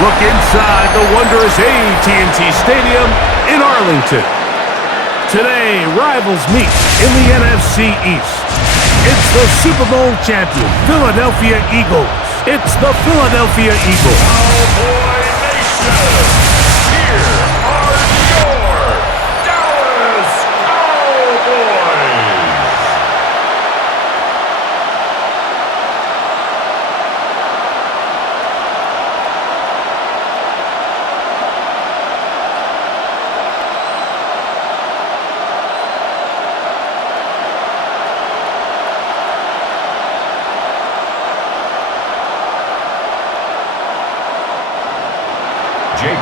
Look inside the wondrous AT&T Stadium in Arlington. Today, rivals meet in the NFC East. It's the Super Bowl champion, Philadelphia Eagles. It's the Philadelphia Eagles. Cowboy Nation, here are your Dallas Cowboys.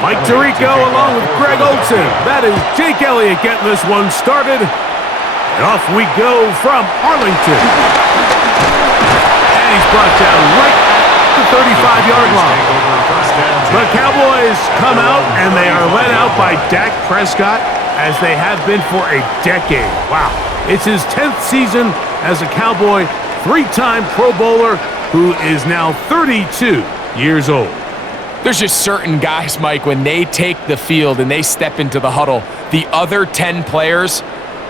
Mike Tirico along with Greg Olsen. That is Jake Elliott getting this one started. And off we go from Arlington. And he's brought down right at the 35-yard line. The Cowboys come out, and they are led out by Dak Prescott, as they have been for a decade. Wow. It's his 10th season as a Cowboy, three-time Pro Bowler, who is now 32 years old. There's just certain guys, Mike, when they take the field and they step into the huddle, the other 10 players,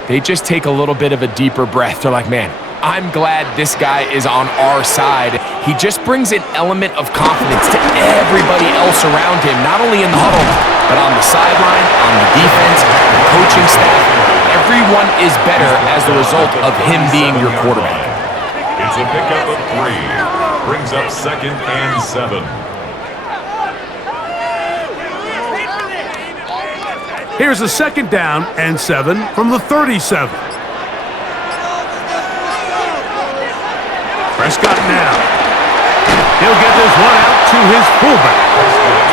they just take a little bit of a deeper breath. They're like, man, I'm glad this guy is on our side. He just brings an element of confidence to everybody else around him, not only in the huddle, but on the sideline, on the defense, the coaching staff. Everyone is better as the result of him being your quarterback. It's a pickup of 3. Brings up 2nd and 7. Here's a 2nd down and 7 from the 37. Prescott now. He'll get this one out to his fullback.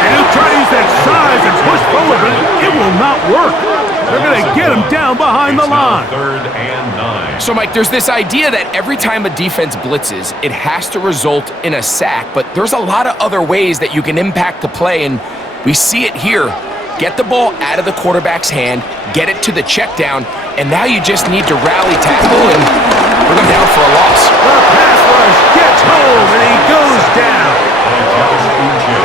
And he'll try to use that size and push forward, but it will not work. They're going to get him down behind the line. 3rd and 9. So, Mike, there's this idea that every time a defense blitzes, it has to result in a sack, but there's a lot of other ways that you can impact the play, and we see it here. Get the ball out of the quarterback's hand, get it to the check down, and now you just need to rally tackle and bring him down for a loss. The pass rush gets home, and he goes down.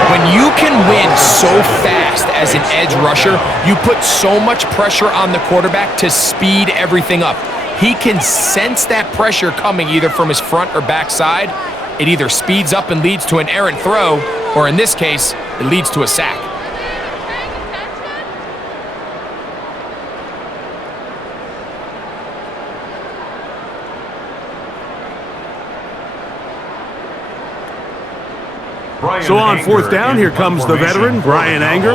When you can win so fast as an edge rusher, you put so much pressure on the quarterback to speed everything up. He can sense that pressure coming either from his front or back side. It either speeds up and leads to an errant throw, or in this case, it leads to a sack. So on 4th down, here comes the veteran, Brian Anger.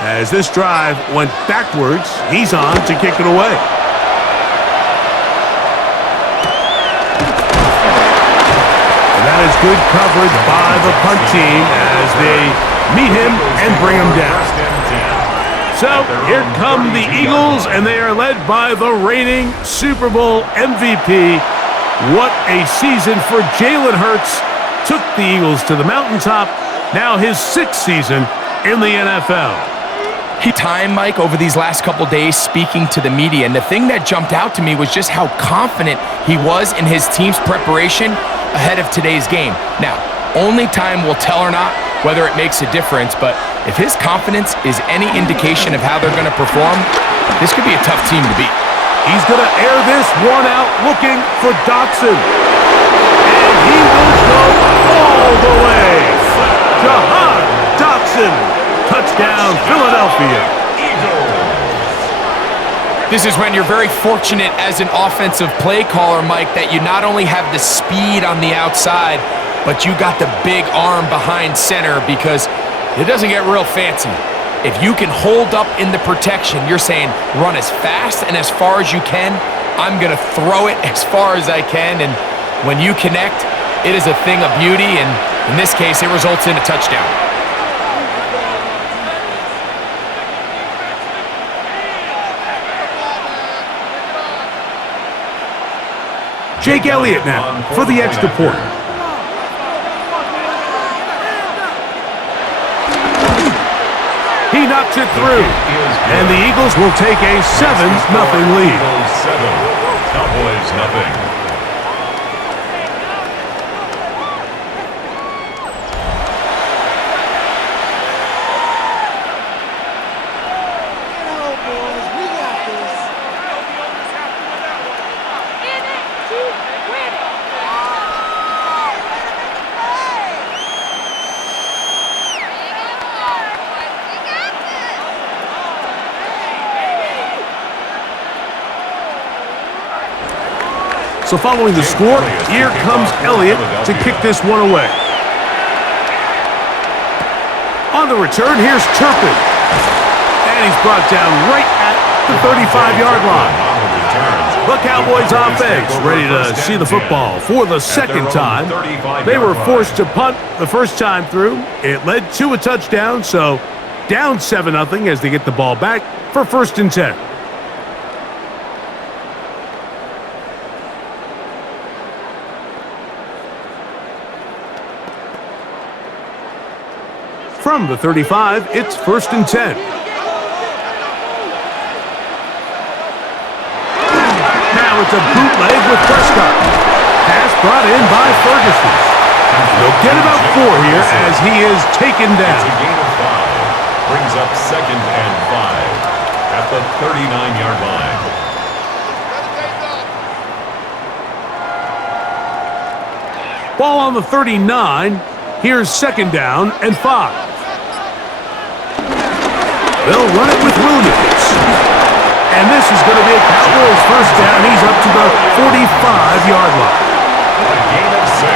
As this drive went backwards, he's on to kick it away. And that is good coverage by the punt team as they meet him and bring him down. So here come the Eagles, and they are led by the reigning Super Bowl MVP. What a season for Jalen Hurts. Took the Eagles to the mountaintop, now his 6th season in the NFL. Time, Mike, over these last couple days speaking to the media, and the thing that jumped out to me was just how confident he was in his team's preparation ahead of today's game. Now, only time will tell or not whether it makes a difference, but if his confidence is any indication of how they're going to perform, this could be a tough team to beat. He's going to air this one out looking for Dotson. And he will go all the way. Jahan Dotson. Touchdown, Philadelphia. This is when you're very fortunate as an offensive play caller, Mike, that you not only have the speed on the outside, but you got the big arm behind center, because it doesn't get real fancy. If you can hold up in the protection, you're saying run as fast and as far as you can. I'm going to throw it as far as I can, and when you connect, it is a thing of beauty, and in this case, it results in a touchdown. Jake Elliott now for the extra point. He knocks it through, and the Eagles will take a 7-0 lead. 7, Cowboys nothing. So following the score, here comes Elliott to kick this one away. On the return, here's Turpin. And he's brought down right at the 35-yard line. The Cowboys offense ready to see the football for the second time. They were forced to punt the first time through. It led to a touchdown, so down 7-0 as they get the ball back for 1st and 10. From the 35, it's 1st and 10. Now it's a bootleg with Prescott. Pass brought in by Ferguson. They'll get about 4 here as he is taken down. It's a gain of 5. Brings up 2nd and 5 at the 39-yard line. Ball on the 39. Here's 2nd down and 5. They'll run it with Williams. And this is going to be a Cowboys 1st down. He's up to the 45-yard line. A gain of 6.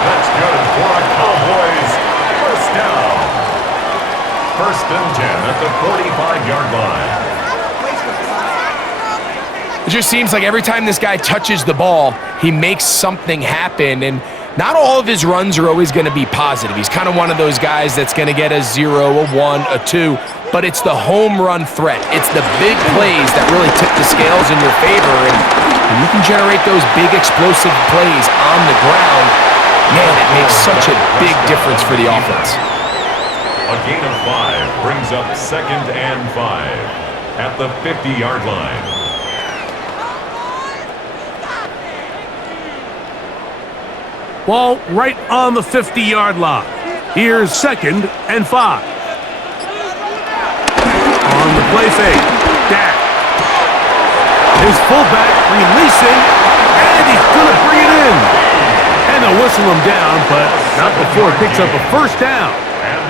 That's good for a Cowboys 1st down. 1st and 10 at the 45-yard line. It just seems like every time this guy touches the ball, he makes something happen. And not all of his runs are always going to be positive. He's kind of one of those guys that's going to get a 0, a 1, a 2. But it's the home run threat. It's the big plays that really tip the scales in your favor. And when you can generate those big explosive plays on the ground, man, it makes such a big difference for the offense. A gain of 5 brings up 2nd and 5 at the 50-yard line. Ball right on the 50-yard line. Here's 2nd and 5. On the play fake, Dak. His fullback releasing, and he's going to bring it in. And they'll whistle him down, but not before he picks up a 1st down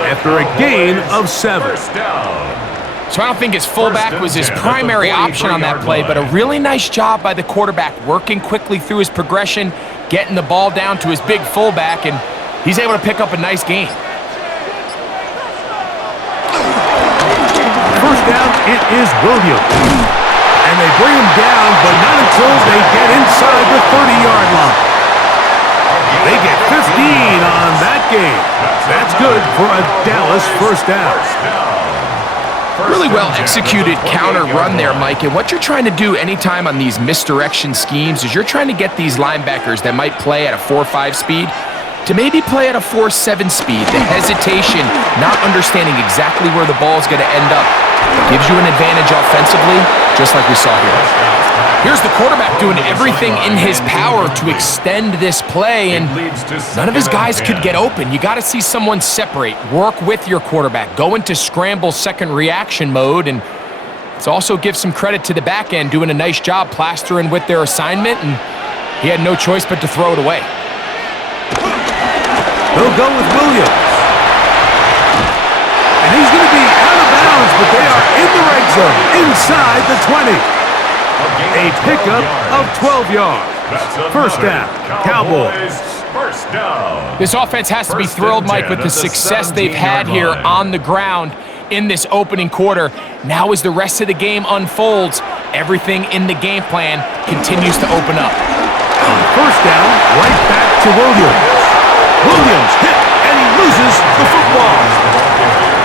after a gain of 7. So I don't think his fullback was his primary option on that play, but a really nice job by the quarterback working quickly through his progression, getting the ball down to his big fullback, and he's able to pick up a nice gain. 1st down, it is Williams. And they bring him down, but not until they get inside the 30-yard line. They get 15 on that game. That's good for a Dallas 1st down. Really well executed counter run there, Mike. And what you're trying to do anytime on these misdirection schemes is you're trying to get these linebackers that might play at a 4.5 speed to maybe play at a 4.7 speed. The hesitation, not understanding exactly where the ball is going to end up, gives you an advantage offensively, just like we saw here. Here's the quarterback doing everything in his power to extend this play, and none of his guys could get open. You got to see someone separate, work with your quarterback, go into scramble second reaction mode, and it also gives some credit to the back end doing a nice job plastering with their assignment, and he had no choice but to throw it away. They'll go with Williams. And he's going to be out of bounds, but they are in the red zone, inside the 20. A pickup of 12 yards. 1st down, Cowboys. 1st down. This offense has to be thrilled, Mike, with the success they've had here on the ground in this opening quarter. Now as the rest of the game unfolds, everything in the game plan continues to open up. On 1st down, right back to Williams. Williams hit, and he loses the football.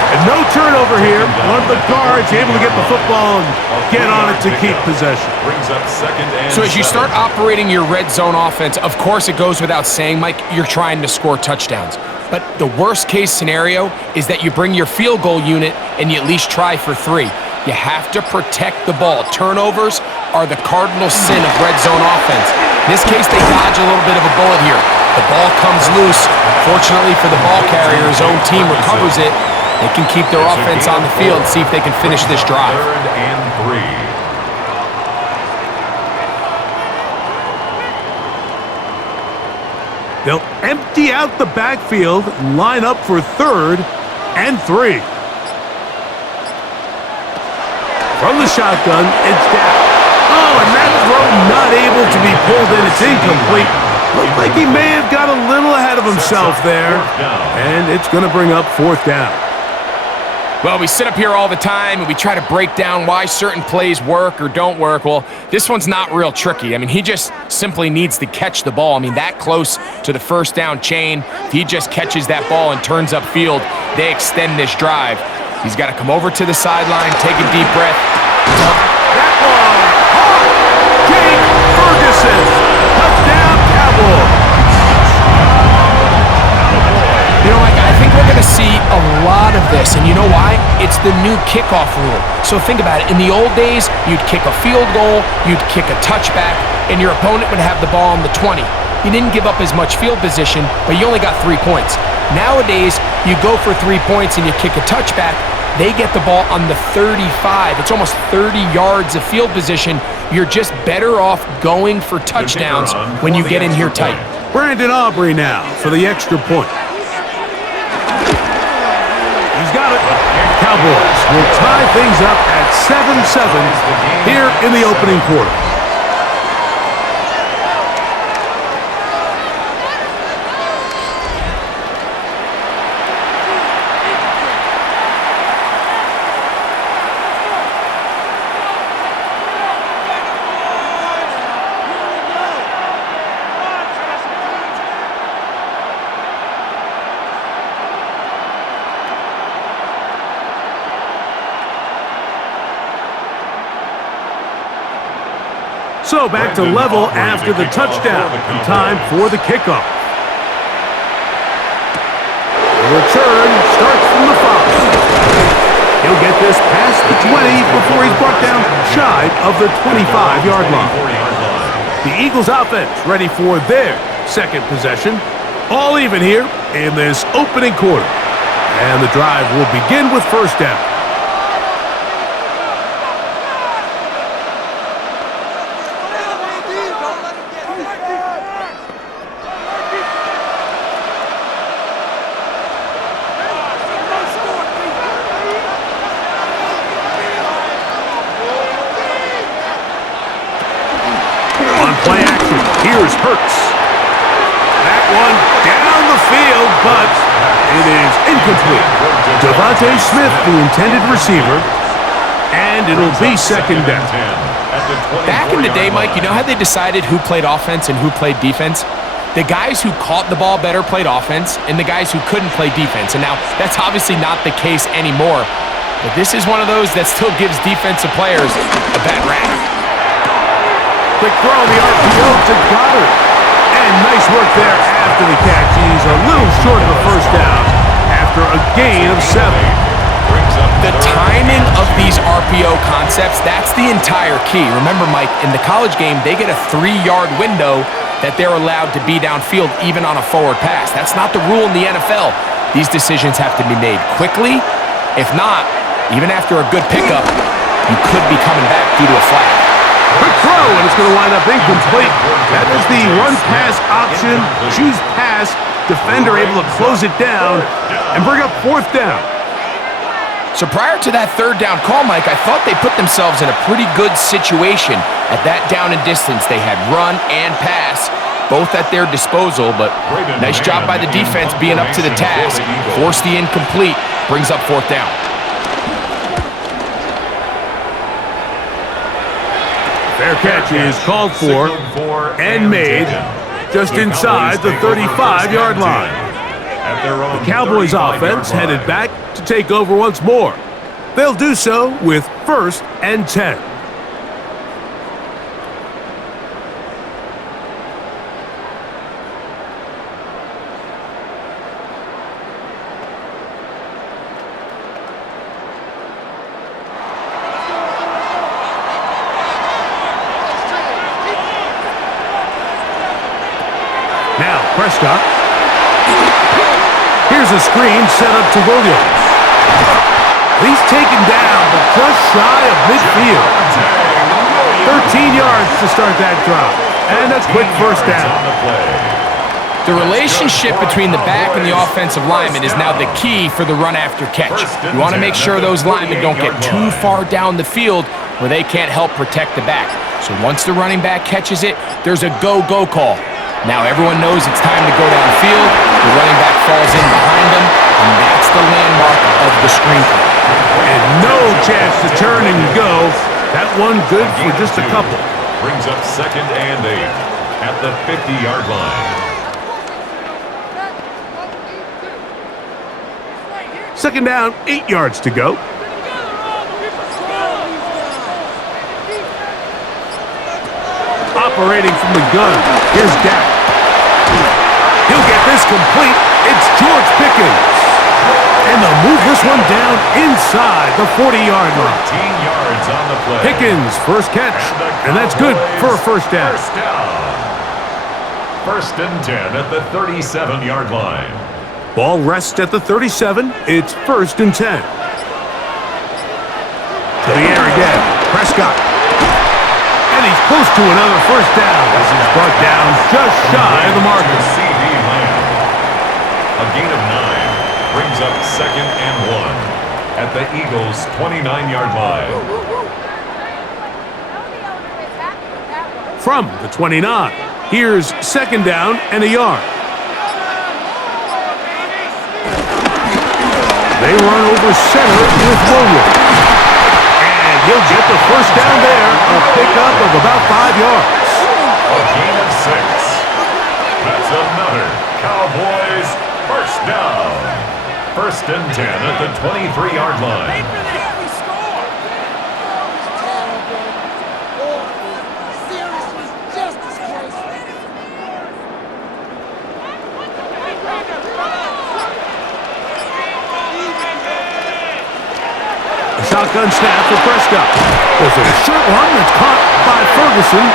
And no turnover here. One of the guards able to get the football and get on it to keep possession. Brings up 2nd and So as you 7. start operating your red zone offense, of course it goes without saying, Mike, you're trying to score touchdowns. But the worst case scenario is that you bring your field goal unit and you at least try for 3. You have to protect the ball. Turnovers are the cardinal sin of red zone offense. In this case, they dodge a little bit of a bullet here. The ball comes loose. Fortunately for the ball carrier, his own team recovers it. They can keep their offense on the field and see if they can finish this drive. 3rd and 3. They'll empty out the backfield, line up for 3rd and 3. From the shotgun, it's Dak. Oh, and that throw not able to be pulled in. It's incomplete. Looked like he may have got a little ahead of himself there. And it's going to bring up fourth down. Well, we sit up here all the time and we try to break down why certain plays work or don't work. Well, this one's not real tricky. I mean, he just simply needs to catch the ball. I mean, that close to the first down chain, if he just catches that ball and turns upfield, they extend this drive. He's got to come over to the sideline, take a deep breath. That ball, hard. Jake Ferguson, touchdown Cowboys. You know, Mike, I think we're going to see a lot of this, and you know why? It's the new kickoff rule. So think about it. In the old days, you'd kick a field goal, you'd kick a touchback, and your opponent would have the ball on the 20. You didn't give up as much field position, but you only got 3 points. Nowadays, you go for 3 points and you kick a touchback, they get the ball on the 35. It's almost 30 yards of field position. You're just better off going for touchdowns when you get in here tight. Brandon Aubrey now for the extra point. He's got it. Cowboys will tie things up at 7-7 here in the opening quarter. So back to level after the touchdown. Time for the kickoff. The return starts from the 5. He'll get this past the 20 before he's brought down shy of the 25-yard line. The Eagles offense ready for their second possession. All even here in this opening quarter. And the drive will begin with first down. Play action. Here's Hurts. That one down the field, but it is incomplete. Devontae Smith, the intended receiver, and it'll be second down. Back in the day, Mike, you know how they decided who played offense and who played defense? The guys who caught the ball better played offense, and the guys who couldn't play defense. And now, that's obviously not the case anymore. But this is one of those that still gives defensive players a bad rap. Quick throw, the RPO to Goddard. And nice work there after the catch. He's a little short of the first down after a gain of 7. The timing of these RPO concepts, that's the entire key. Remember, Mike, in the college game, they get a 3-yard window that they're allowed to be downfield even on a forward pass. That's not the rule in the NFL. These decisions have to be made quickly. If not, even after a good pickup, you could be coming back due to a flag. Quick throw, and it's going to wind up incomplete. That is the run-pass option. Choose pass. Defender able to close it down and bring up fourth down. So prior to that third down call, Mike, I thought they put themselves in a pretty good situation. At that down and distance, they had run and pass, both at their disposal, but nice job by the defense being up to the task. Force the incomplete, brings up fourth down. Fair catch is called for and made just inside the 35-yard line. The Cowboys offense headed back to take over once more. They'll do so with first and 10. Now, Prescott. Here's a screen set up to Williams. He's taken down, but just shy of midfield. 13 yards to start that drive. And a quick first down. The relationship between the back and the offensive lineman is now the key for the run after catch. You want to make sure those linemen don't get too far down the field where they can't help protect the back. So once the running back catches it, there's a go-go call. Now everyone knows it's time to go downfield. The running back falls in behind them, and that's the landmark of the screen play. And no chance to turn and go. That one good for just a couple. Brings up 2nd and 8 at the 50-yard line. 2nd down, 8 yards to go. Operating from the gun, here's Dak. He'll get this complete. It's George Pickens. And they'll move this one down inside the 40-yard line. 13 yards on the play. Pickens, first catch, and that's good for a first down. First down. 1st and 10 at the 37-yard line. Ball rests at the 37. It's 1st and 10. To the air again. Prescott. And he's close to another first down as he's brought down just shy of the marker. CD Lamb. A gain of 9 brings up 2nd and 1 at the Eagles' 29-yard line. From the 29, here's 2nd down and a yard. They run over center with Williams. And he'll get the first down there, a pickup of about 5 yards. A gain of 6. That's another Cowboys first down. 1st and 10 at the 23-yard line. Shotgun snap for Prescott. There's a short one that's caught by Ferguson.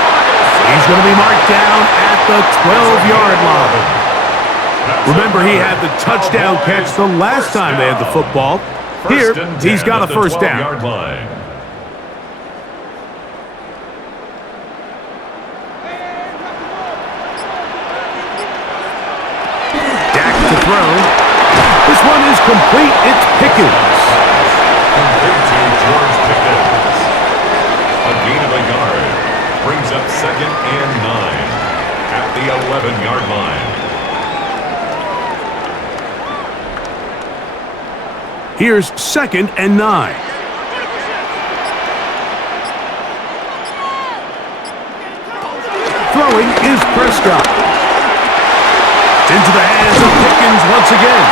He's going to be marked down at the 12-yard line. Remember, he had the touchdown catch the last time they had the football. Here, he's got a first down. Dak to throw. This one is complete. It's Pickens. Complete to George Pickens. A gain of a yard. Brings up 2nd and 9 at the 11-yard line. Here's 2nd and 9. Throwing is Prescott. Into the hands of Pickens once again.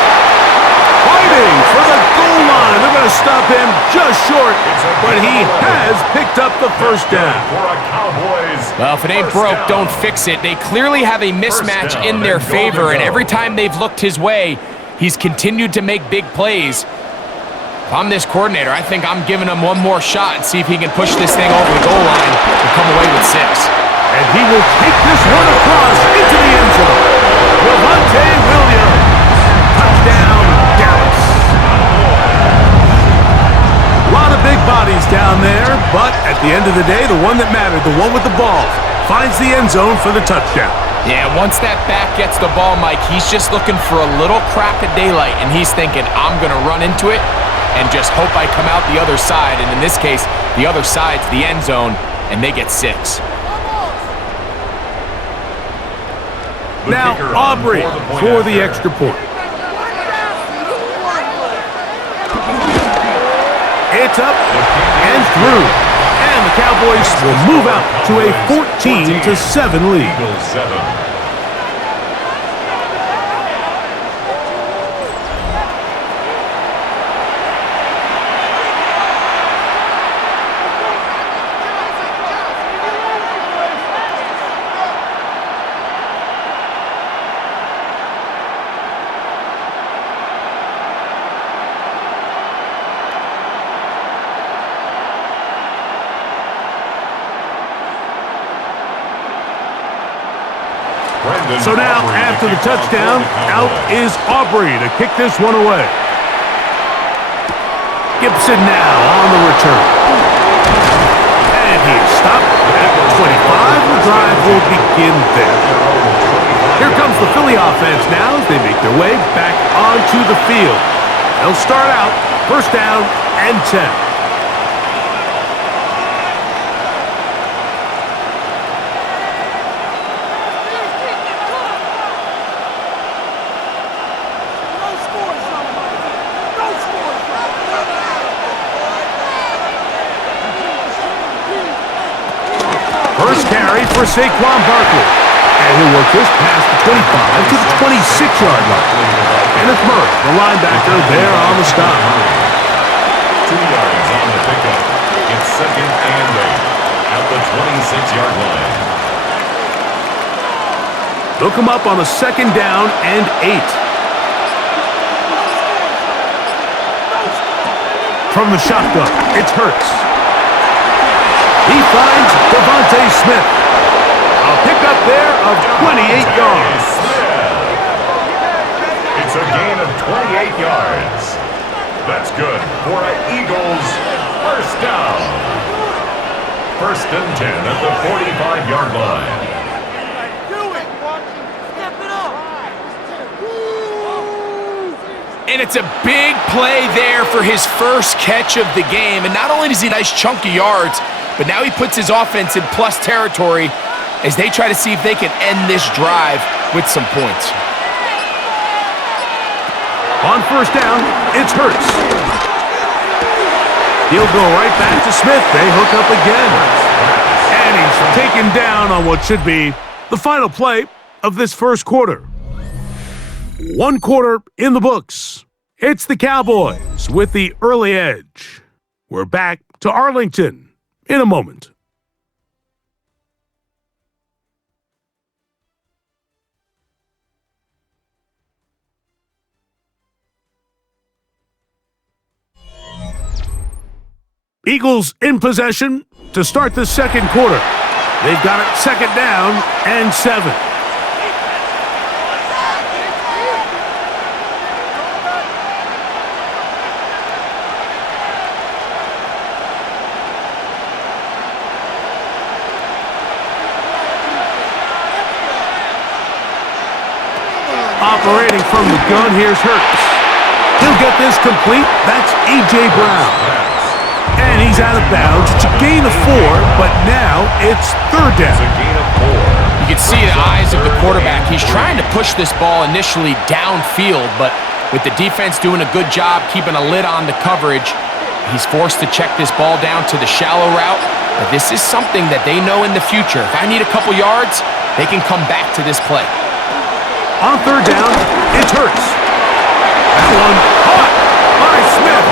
Fighting for the goal line. They're going to stop him just short, but he has picked up the first down. Well, if it ain't broke, don't fix it. They clearly have a mismatch in their favor, and every time they've looked his way, he's continued to make big plays. If I'm this coordinator, I think I'm giving him one more shot and see if he can push this thing over the goal line and come away with 6. And he will take this one across into the end zone. Javonte Williams. Touchdown, Dallas. A lot of big bodies down there, but at the end of the day, the one that mattered, the one with the ball, finds the end zone for the touchdown. Yeah, once that back gets the ball, Mike, he's just looking for a little crack of daylight, and he's thinking, I'm going to run into it and just hope I come out the other side. And in this case, the other side's the end zone, and they get 6. Now, Aubrey for the extra point. It's up and through. And the Cowboys will move out to a 14-7 lead. Eagles 7. So now, after the touchdown, out is Aubrey to kick this one away. Gibson now on the return. And he is stopped at the 25. The drive will begin there. Here comes the Philly offense now as they make their way back onto the field. They'll start out first down and 10. First carry for Saquon Barkley. And he'll work this past the 25 to the 26-yard line. Kenneth Murray, the linebacker, there on the stop. 2 yards on the pickup. It's second and 8 at the 26-yard line. They'll come up on a second down and 8. From the shotgun, it's Hurts. He finds Devontae Smith. A pickup there of 28 yards. It's a gain of 28 yards. That's good for an Eagles first down. First and 10 at the 45-yard line. And it's a big play there for his first catch of the game. And not only does he nice chunky yards, but now he puts his offense in plus territory as they try to see if they can end this drive with some points. On first down, it's Hurts. He'll go right back to Smith. They hook up again. And he's taken down on what should be the final play of this first quarter. 1 quarter in the books. It's the Cowboys with the early edge. We're back to Arlington in a moment. Eagles in possession to start the second quarter. They've got it second down and 7. Operating from the gun, here's Hurts. He'll get this complete. That's A.J. Brown. And he's out of bounds. It's a gain of 4, but now it's third down. It's a gain of 4. You can see the eyes of the quarterback. He's trying to push this ball initially downfield, but with the defense doing a good job keeping a lid on the coverage, he's forced to check this ball down to the shallow route. But this is something that they know in the future. If I need a couple yards, they can come back to this play. On third down, it's Hurts. That one caught by Smith.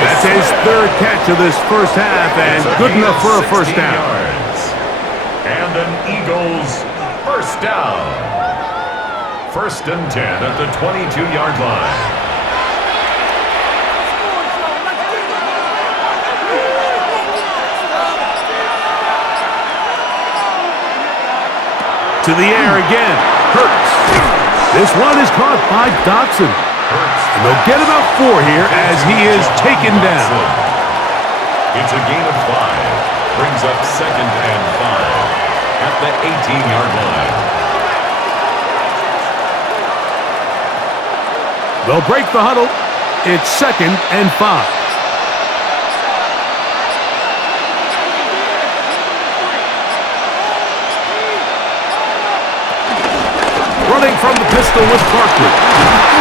That's his third catch of this first half, and good enough for a first down. And an Eagles first down. First and 10 at the 22-yard line. To the air again, Hurts. This one is caught by Dotson. And they'll get about 4 here as he is taken down. It's a gain of 5. Brings up second and 5 at the 18-yard line. They'll break the huddle. It's second and 5. Running from the pistol with Barkley.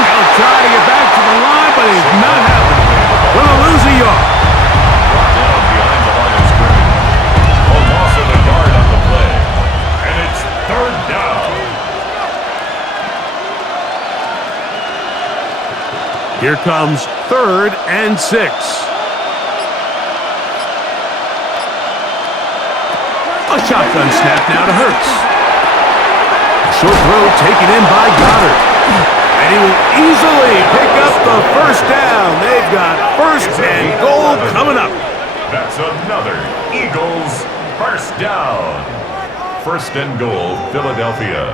He'll try to get back to the line, but it's not happening. Gonna lose a yard. Brought down behind the line of scrimmage. A loss of a yard on the play. And it's third down. Here comes third and 6. A shotgun snap now to Hurts. Short throw taken in by Goddard. And he will easily pick up the first down. They've got first and goal coming up. That's another Eagles first down. First and goal, Philadelphia.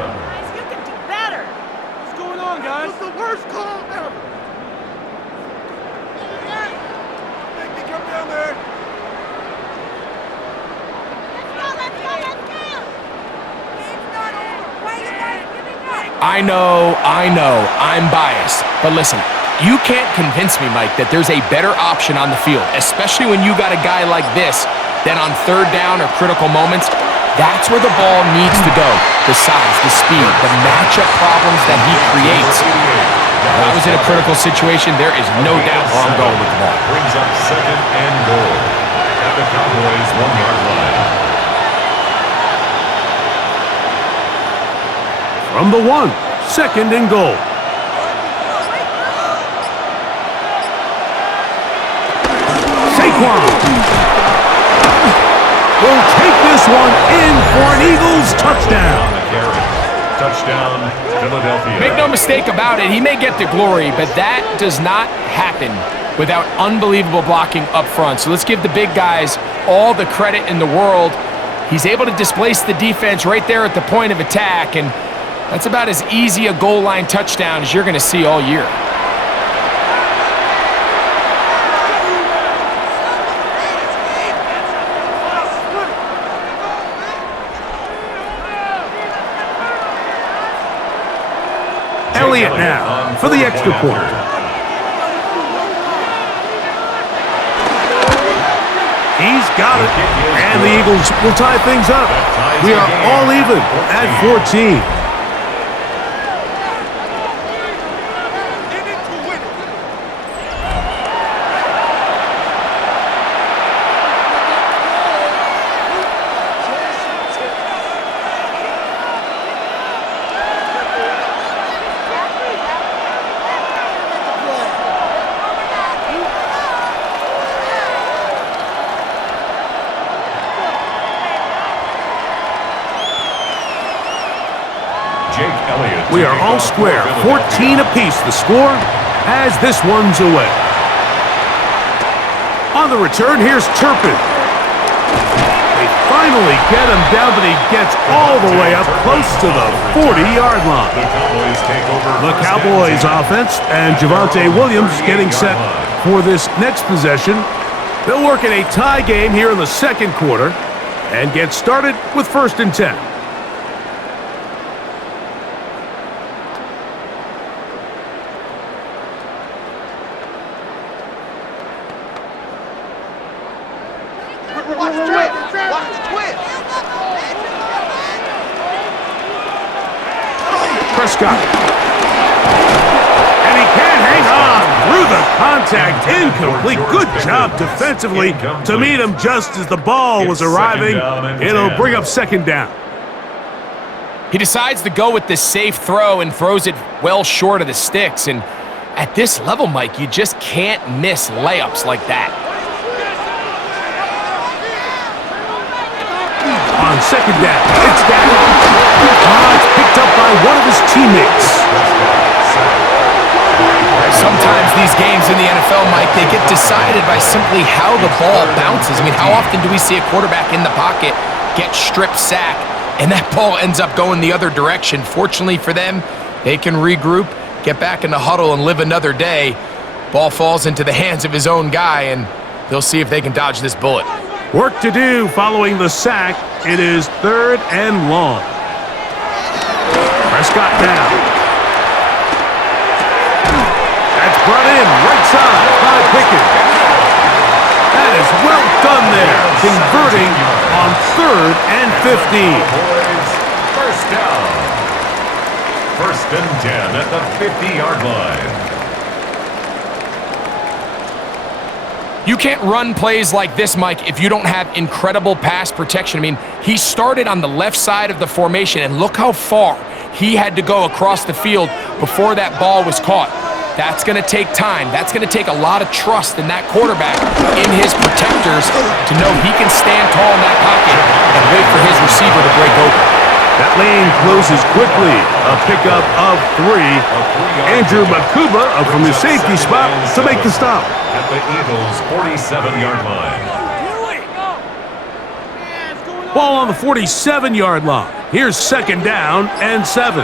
You can do better. What's going on, guys? It's the worst call ever. Make me come down there. Let's go. It's not over. Why are you guys giving up? I know, I'm biased. But listen, you can't convince me, Mike, that there's a better option on the field, especially when you got a guy like this, that on third down or critical moments, that's where the ball needs to go. The size, the speed, the matchup problems that he creates. If I was in a critical situation, there is no doubt where I'm going with the ball. Brings up second and goal at the Cowboys' 1-yard line. from the 1. 2nd and goal. Saquon will take this one in for an Eagles touchdown. Touchdown, Philadelphia. Make no mistake about it, he may get the glory, but that does not happen without unbelievable blocking up front. So let's give the big guys all the credit in the world. He's able to displace the defense right there at the point of attack, and that's about as easy a goal line touchdown as you're going to see all year. Elliott now for the extra point. He's got it, and the Eagles will tie things up. We are all even at 14. We are all square, 14 apiece the score as this one's away. On the return, here's Turpin. They finally get him down, but he gets all the way up close to the 40-yard line. The Cowboys offense and Javonte Williams getting set for this next possession. They'll work in a tie game here in the 2nd quarter and get started with 1st and 10. Prescott. And he can't hang on through the contact. Incomplete. Good job defensively to meet him just as the ball was arriving. It'll bring up 2nd down. He decides to go with this safe throw and throws it well short of the sticks. And at this level, Mike, you just can't miss layups like that. On 2nd down, it's down. It's picked up by one of his teammates. Sometimes these games in the NFL, Mike, they get decided by simply how the ball bounces. I mean, how often do we see a quarterback in the pocket get strip sacked, and that ball ends up going the other direction? Fortunately for them, they can regroup, get back in the huddle, and live another day. Ball falls into the hands of his own guy, and they'll see if they can dodge this bullet. Work to do following the sack. It is 3rd and long. Prescott now. That's brought in right side by Pickett. That is well done there, converting on 3rd and 15. First down. 1st and 10 at the 50-yard line. You can't run plays like this, Mike, if you don't have incredible pass protection. I mean, he started on the left side of the formation, and look how far he had to go across the field before that ball was caught. That's going to take time. That's going to take a lot of trust in that quarterback, in his protectors, to know he can stand tall in that pocket and wait for his receiver to break open. That lane closes quickly. A pickup of 3. Andrew Makuba from his safety spot to make the stop. At the Eagles' 47-yard line. Ball on the 47-yard line. Here's 2nd down and 7.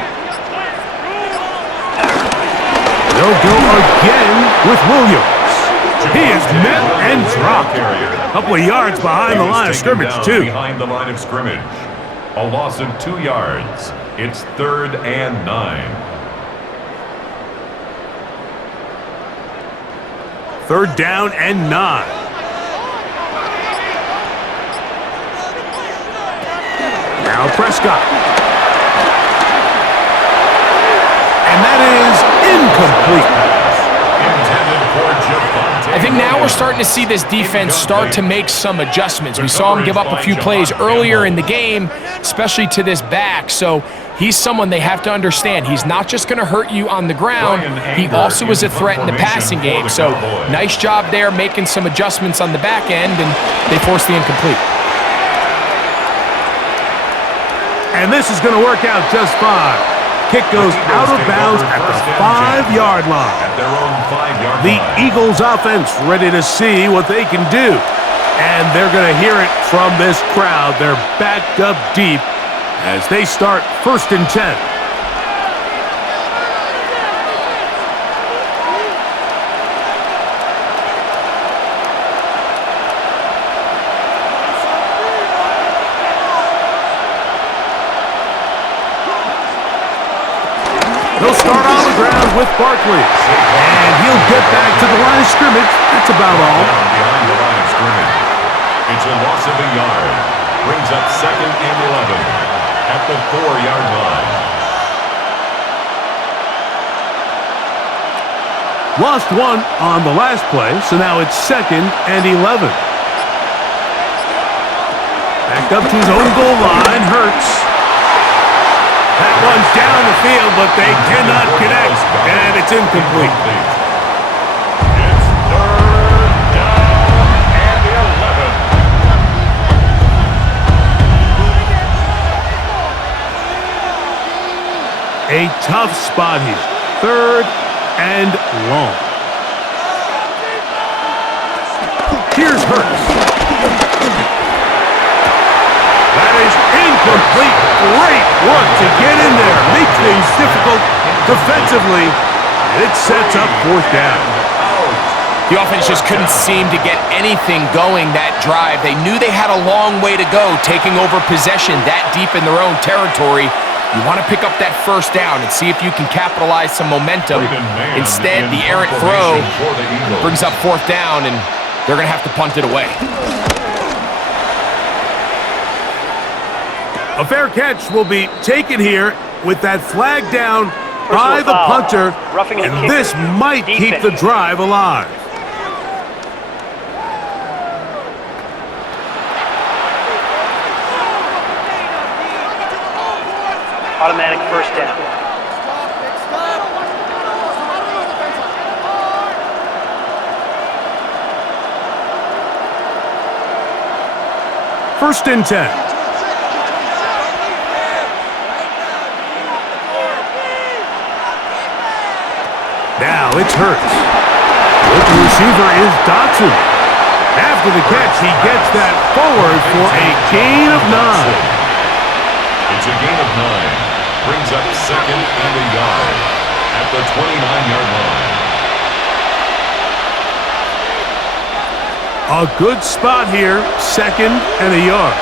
They'll go again with Williams. He is met and dropped. A couple of yards behind the line of scrimmage, too. Behind the line of scrimmage. A loss of 2 yards. It's 3rd and 9. 3rd down and 9. Now Prescott. And that is incomplete. I think now we're starting to see this defense start to make some adjustments. We saw him give up a few plays earlier in the game, especially to this back. So he's someone they have to understand. He's not just going to hurt you on the ground. He also is a threat in the passing game. So nice job there making some adjustments on the back end, and they forced the incomplete. And this is going to work out just fine. Kick goes out of bounds at the 5-yard line. At their own 5-yard The line. Eagles offense ready to see what they can do. And they're going to hear it from this crowd. They're backed up deep as they start 1st and 10. He'll start on the ground with Barkley. And he'll get back to the line of scrimmage. That's about all. Down behind the line of scrimmage. It's a loss of a yard. Brings up 2nd and 11 at the 4-yard line. Lost one on the last play, so now it's 2nd and 11. Back up to his own goal line. Hurts. That one's down the field, but they cannot connect, and it's incomplete. It's 3rd down and 11. A tough spot here. 3rd and long. Here's Hurts. That is incomplete. Great work to get in there. Make things difficult defensively. And it sets up 4th down. The offense just couldn't seem to get anything going that drive. They knew they had a long way to go, taking over possession that deep in their own territory. You want to pick up that 1st down and see if you can capitalize some momentum. Instead, the errant throw brings up 4th down, and they're going to have to punt it away. A fair catch will be taken here with that flag down by the punter, and this might keep the drive alive. Automatic 1st down. First and 10. Now it's Hurts. With the receiver is Dotson. After the catch, he gets that forward for a gain of 9. It's a gain of 9. Brings up 2nd and a yard at the 29-yard line. A good spot here, 2nd and a yard.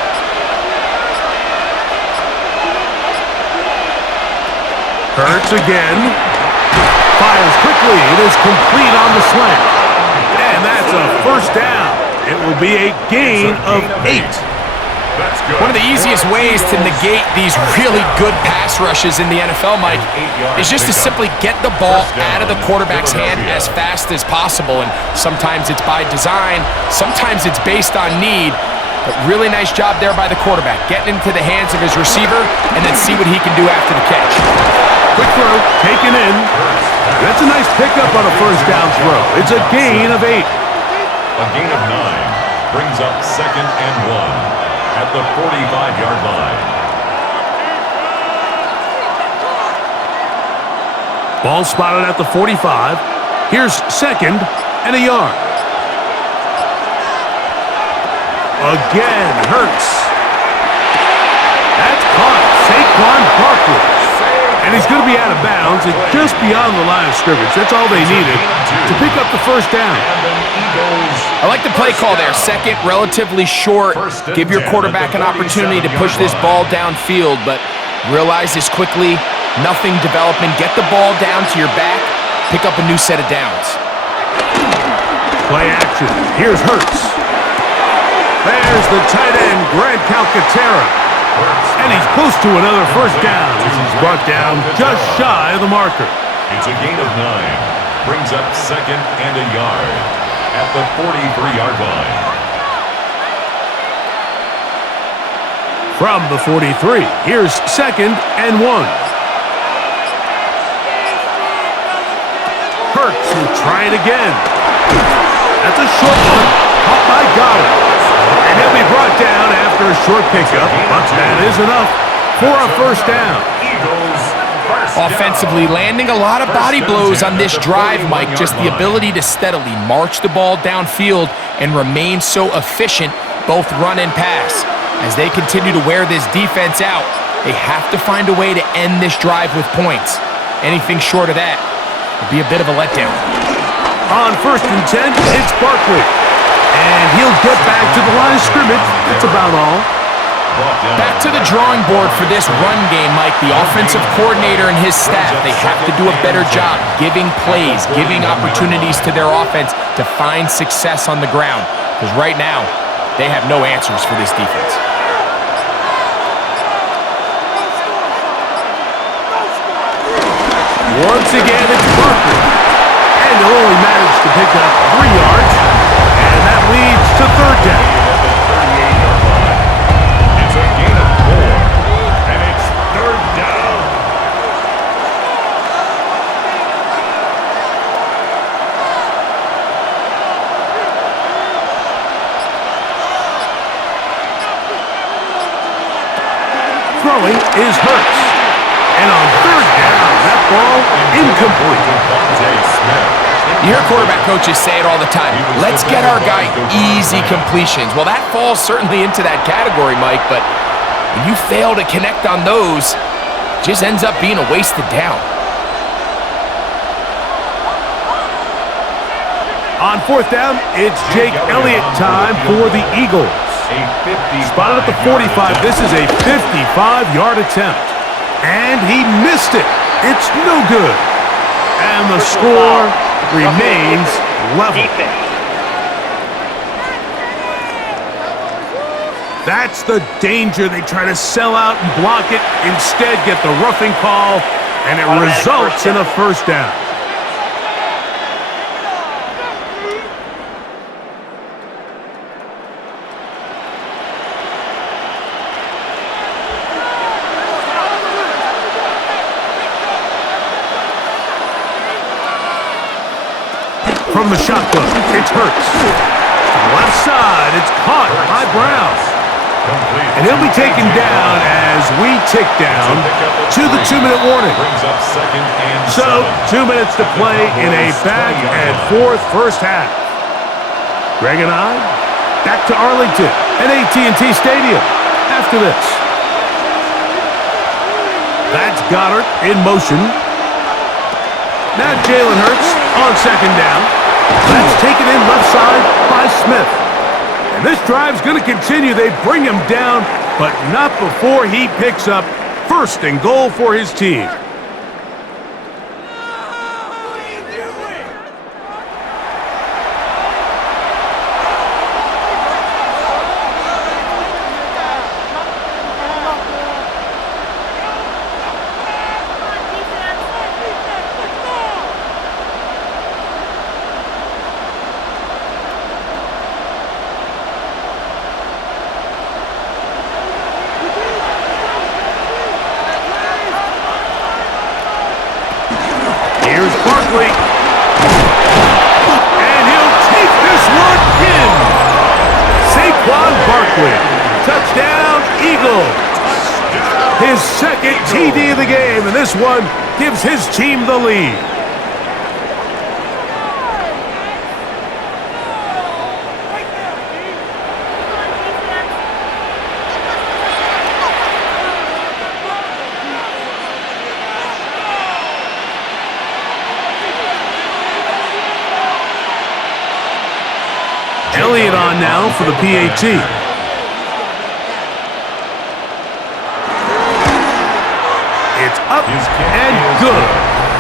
Hurts again. Fires quickly. It is complete on the slant. And that's a 1st down. It will be a gain of 8. That's good. One of the easiest ways to negate these really good pass rushes in the NFL, Mike, is just to simply get the ball out of the quarterback's hand as fast as possible. And sometimes it's by design, sometimes it's based on need. But really nice job there by the quarterback, getting into the hands of his receiver and then see what he can do after the catch. Quick throw, taken in. That's a nice pickup on a 1st down throw. It's a gain of 8. A gain of 9 brings up 2nd and 1 at the 45-yard line. Ball spotted at the 45. Here's 2nd and a yard. Again, Hurts. That's caught. Saquon Barkley. And he's going to be out of bounds and just beyond the line of scrimmage. That's all they needed to pick up the 1st down. I like the play call there. 2nd, relatively short. Give your quarterback an opportunity to push this ball downfield, but realize this quickly. Nothing developing. Get the ball down to your back. Pick up a new set of downs. Play action. Here's Hurts. There's the tight end, Grant Calcaterra. And he's close to another 1st down as he's brought down just shy of the marker. It's a gain of 9. Brings up 2nd and a yard at the 43-yard line. From the 43, here's 2nd and 1. Hurts will try it again. That's a short one, caught by Goddard. And he'll be brought down after a short pickup, but that is enough for a first down. Offensively, landing a lot of body blows on this drive, Mike. Just the ability to steadily march the ball downfield and remain so efficient, both run and pass. As they continue to wear this defense out, they have to find a way to end this drive with points. Anything short of that would be a bit of a letdown. On 1st and 10, it's Barkley. And he'll get back to the line of scrimmage. That's about all. Back to the drawing board for this run game, Mike. The offensive coordinator and his staff, they have to do a better job giving plays, giving opportunities to their offense to find success on the ground. Because right now, they have no answers for this defense. Once again, it's Barkley. And he'll only manage to pick up 3 yards. And that leads to 3rd down. It's a gain of 4. And it's 3rd down. Throwing is Hurts. And on 3rd down, that ball incomplete. You hear quarterback coaches say it all the time. Let's get our guy easy completions. Well, that falls certainly into that category, Mike, but when you fail to connect on those, it just ends up being a wasted down. On 4th down, it's Jake Elliott time for the Eagles. Spotted at the 45. This is a 55-yard attempt. And he missed it. It's no good. And the score remains level. That's the danger. They try to sell out and block it. Instead, get the roughing call, and it results in a first down. From the shotgun, it's Hurts. To the left side, it's caught by Brown. And he'll be taken down as we tick down to the 2-minute warning. So, 2 minutes to play in a back-and-forth first half. Greg and I, back to Arlington at AT&T Stadium after this. That's Goddard in motion. Now Jalen Hurts on 2nd down. That's taken in left side by Smith. And this drive's going to continue. They bring him down, but not before he picks up 1st and goal for his team. Here's Barkley. And he'll take this one in. Saquon Barkley. Touchdown, Eagles. His 2nd TD of the game, and this one gives his team the lead. Elliott on now for the PAT. It's up and good.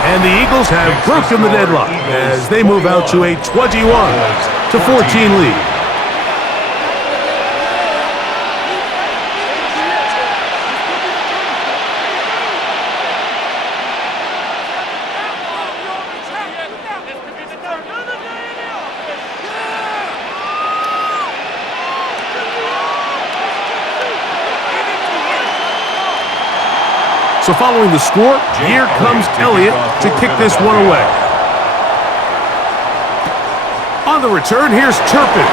And the Eagles have broken the deadlock as they move out to a 21-14 lead. So following the score, here comes Elliott to kick this one away. On the return, here's Turpin.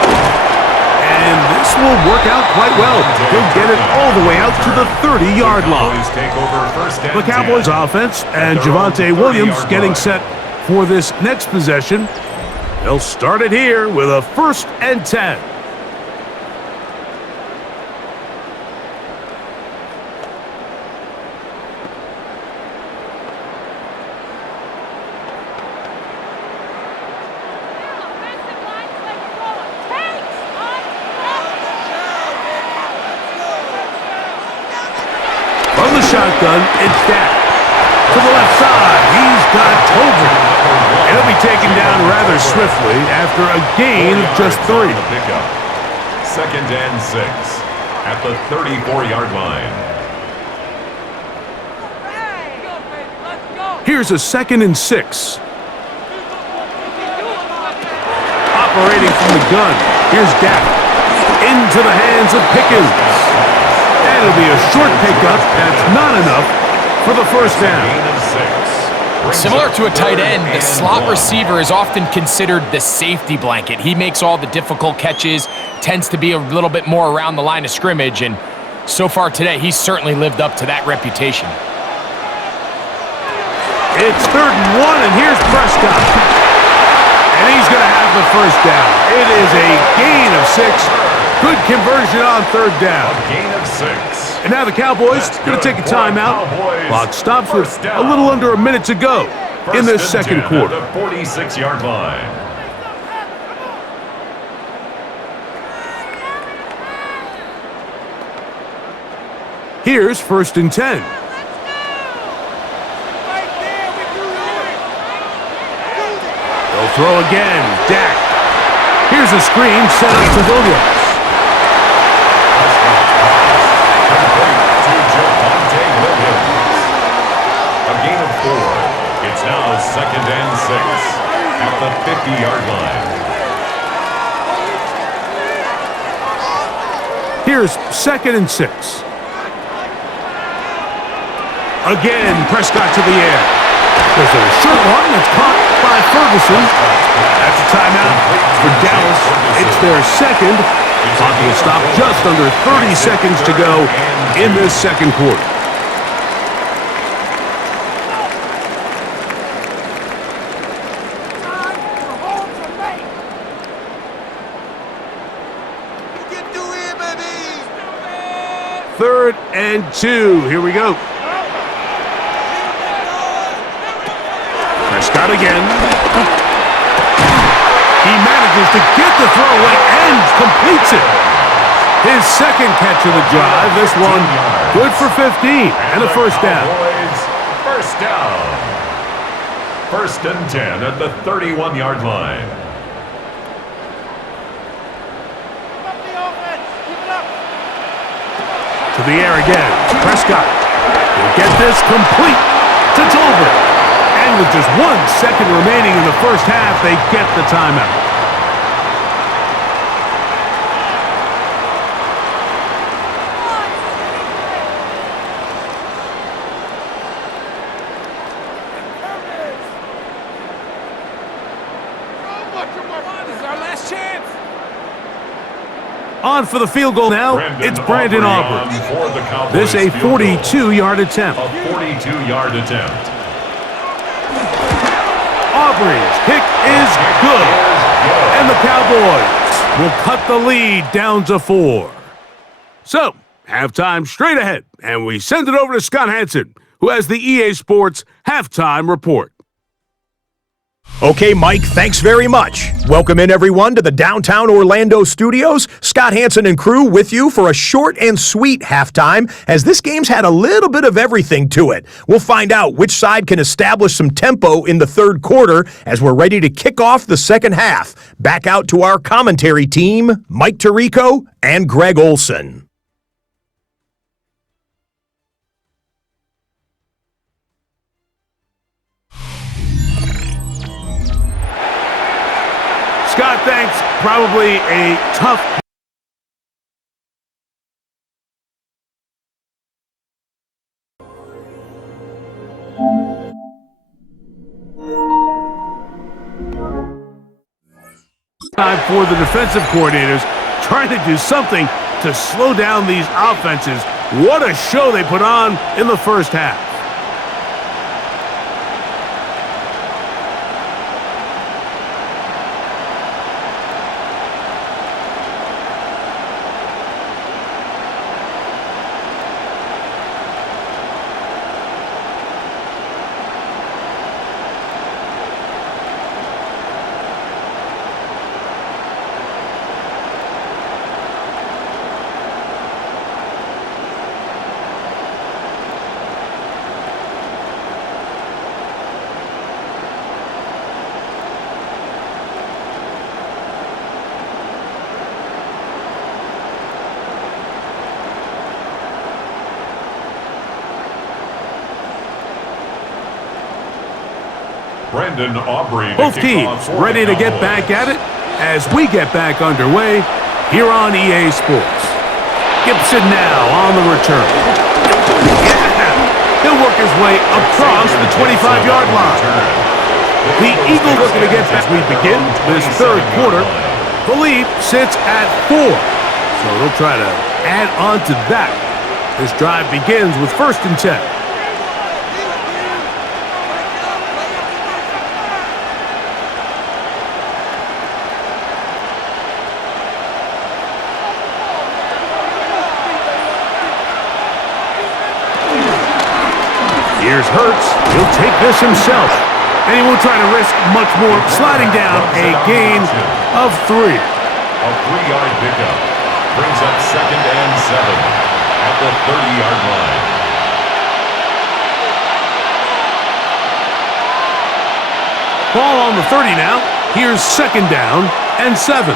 And this will work out quite well. He'll get it all the way out to the 30-yard line. The Cowboys offense and Javonte Williams getting set for this next possession. They'll start it here with a 1st and 10. From the shotgun, it's Dak. To the left side, he's got Tolbert. And he'll be taken down rather swiftly after a gain of just 3. 2nd and 6 at the 34-yard line. Here's a 2nd and 6. Operating from the gun, here's Dak. Into the hands of Pickens. And it'll be a short pickup. That's not enough for the 1st down. Similar to a tight end, the slot receiver is often considered the safety blanket. He makes all the difficult catches, tends to be a little bit more around the line of scrimmage, and so far today, he's certainly lived up to that reputation. It's 3rd and 1, and here's Prescott. And he's going to have the 1st down. It is a gain of 6. Good conversion on 3rd down. A gain of 6. And now the Cowboys going to take a timeout. Clock stops with a little under a minute to go in this 2nd quarter. At the 46-yard line. Here's 1st and 10. They'll throw again. Dak. Here's a screen set up to Williams. A gain of 4. It's now 2nd and 6 at the 50-yard line. Here's 2nd and 6. Again, Prescott to the air. There's a short one that's caught by Ferguson. That's a timeout for Dallas. It's their 2nd. Clock will stop just under 30 seconds to go in this 2nd quarter. Third and 2. Here we go. Prescott again. He manages to get the throw away and completes it. His 2nd catch of the drive. This one good for 15 and a 1st down. 1st down. 1st and 10 at the 31-yard line. To the air again. Prescott will get this complete to Tolbert. And with just 1 second remaining in the 1st half, they get the timeout. This is our last chance. On for the field goal now, it's Brandon Aubrey. This a 42-yard attempt. A 42-yard attempt. Aubrey's kick is good. And the Cowboys will cut the lead down to 4. So, halftime straight ahead, and we send it over to Scott Hansen, who has the EA Sports halftime report. Okay, Mike, thanks very much. Welcome in, everyone, to the downtown Orlando studios. Scott Hansen and crew with you for a short and sweet halftime, as this game's had a little bit of everything to it. We'll find out which side can establish some tempo in the 3rd quarter as we're ready to kick off the 2nd half. Back out to our commentary team, Mike Tirico and Greg Olson. Scott, thanks. Probably a tough Time for the defensive coordinators trying to do something to slow down these offenses. What a show they put on in the first half. Brandon Aubrey. Both teams ready to get back at it as we get back underway here on EA Sports. Gibson now on the return. Yeah! He'll work his way across the 25-yard line. The Eagles looking to get back. We begin this third quarter. The lead sits at 4, so they'll try to add on to that. This drive begins with 1st and 10. Here's Hurts. He'll take this himself. And he won't try to risk much more, sliding down a gain of 3. A 3-yard pickup brings up 2nd and 7 at the 30-yard line. Ball on the 30 now. Here's 2nd down and 7.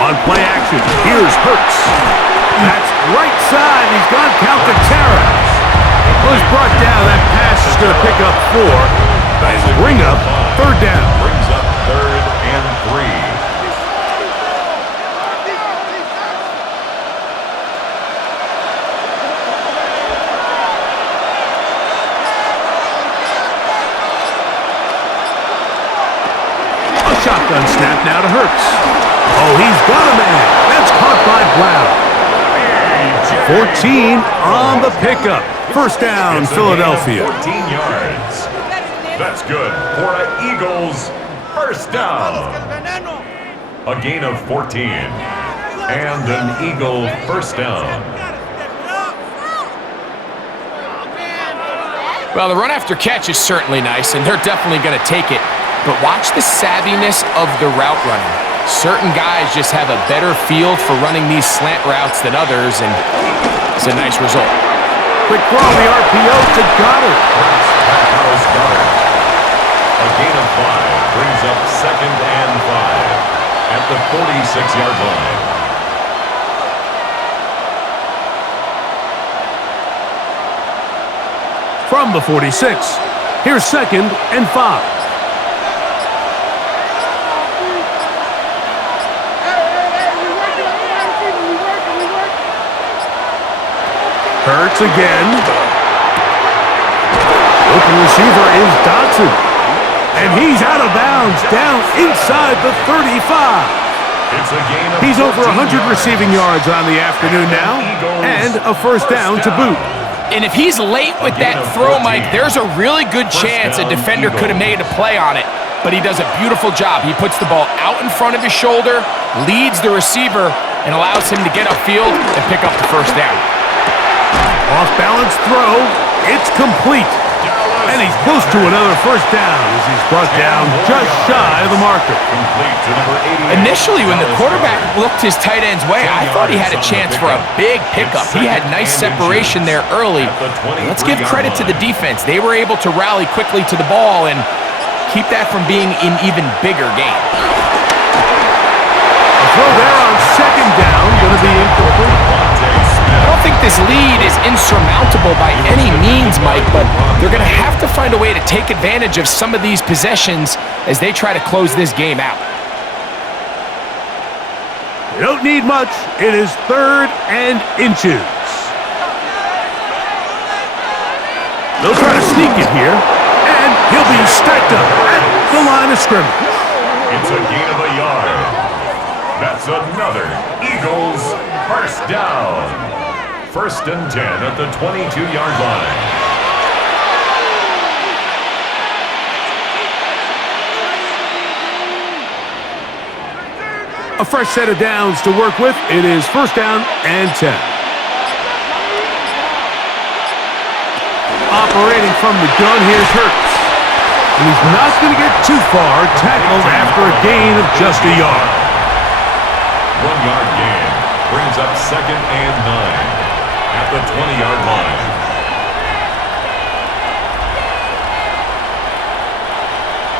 On play action, here's Hurts. That's right side. He's got count to Terra. Well, he's brought down. That pass is going to pick up 4 and bring up 3rd down. Brings up 3rd and 3. A shotgun snap now to Hurts. Oh, he's got a man. That's caught by Brown. 14 on the pickup. 1st down, Philadelphia. 14 yards. That's good for an Eagles 1st down. A gain of 14. And an Eagle 1st down. Well, the run after catch is certainly nice, and they're definitely going to take it. But watch the savviness of the route running. Certain guys just have a better feel for running these slant routes than others, and it's a nice result. Quick throw on the RPO to Goddard. That's Goddard. A gain of 5 brings up 2nd and 5 at the 46-yard line. From the 46, here's 2nd and 5. Hurts again. Open receiver is Dotson. And he's out of bounds, down inside the 35. It's a gain of He's over 100 yards. receiving yards on the afternoon now, and a 1st down to boot. And if he's late with that throw, Mike, there's a really good chance a defender could have made a play on it. But he does a beautiful job. He puts the ball out in front of his shoulder, leads the receiver, and allows him to get upfield and pick up the 1st down. Off-balance throw. It's complete. And he's close to another 1st down as he's brought down just shy of the marker. Complete to number 88. Initially, when the quarterback looked his tight end's way, I thought he had a chance for a big pickup. He had nice separation there early. Let's give credit to the defense. They were able to rally quickly to the ball and keep that from being an even bigger game. A throw there on 2nd down, going to be incomplete. I don't think this lead is insurmountable by any means, Mike, but they're going to have to find a way to take advantage of some of these possessions as they try to close this game out. They don't need much. It is 3rd and inches. They'll try to sneak it here, and he'll be He's stacked up at the line of scrimmage. It's a gain of a yard. That's another Eagles first down. 1st and 10 at the 22-yard line. A fresh set of downs to work with. It is 1st down and 10. Operating from the gun, here's Hurts. And he's not going to get too far, tackled after a gain of just a yard. 1-yard gain brings up 2nd and 9 at the 20-yard line.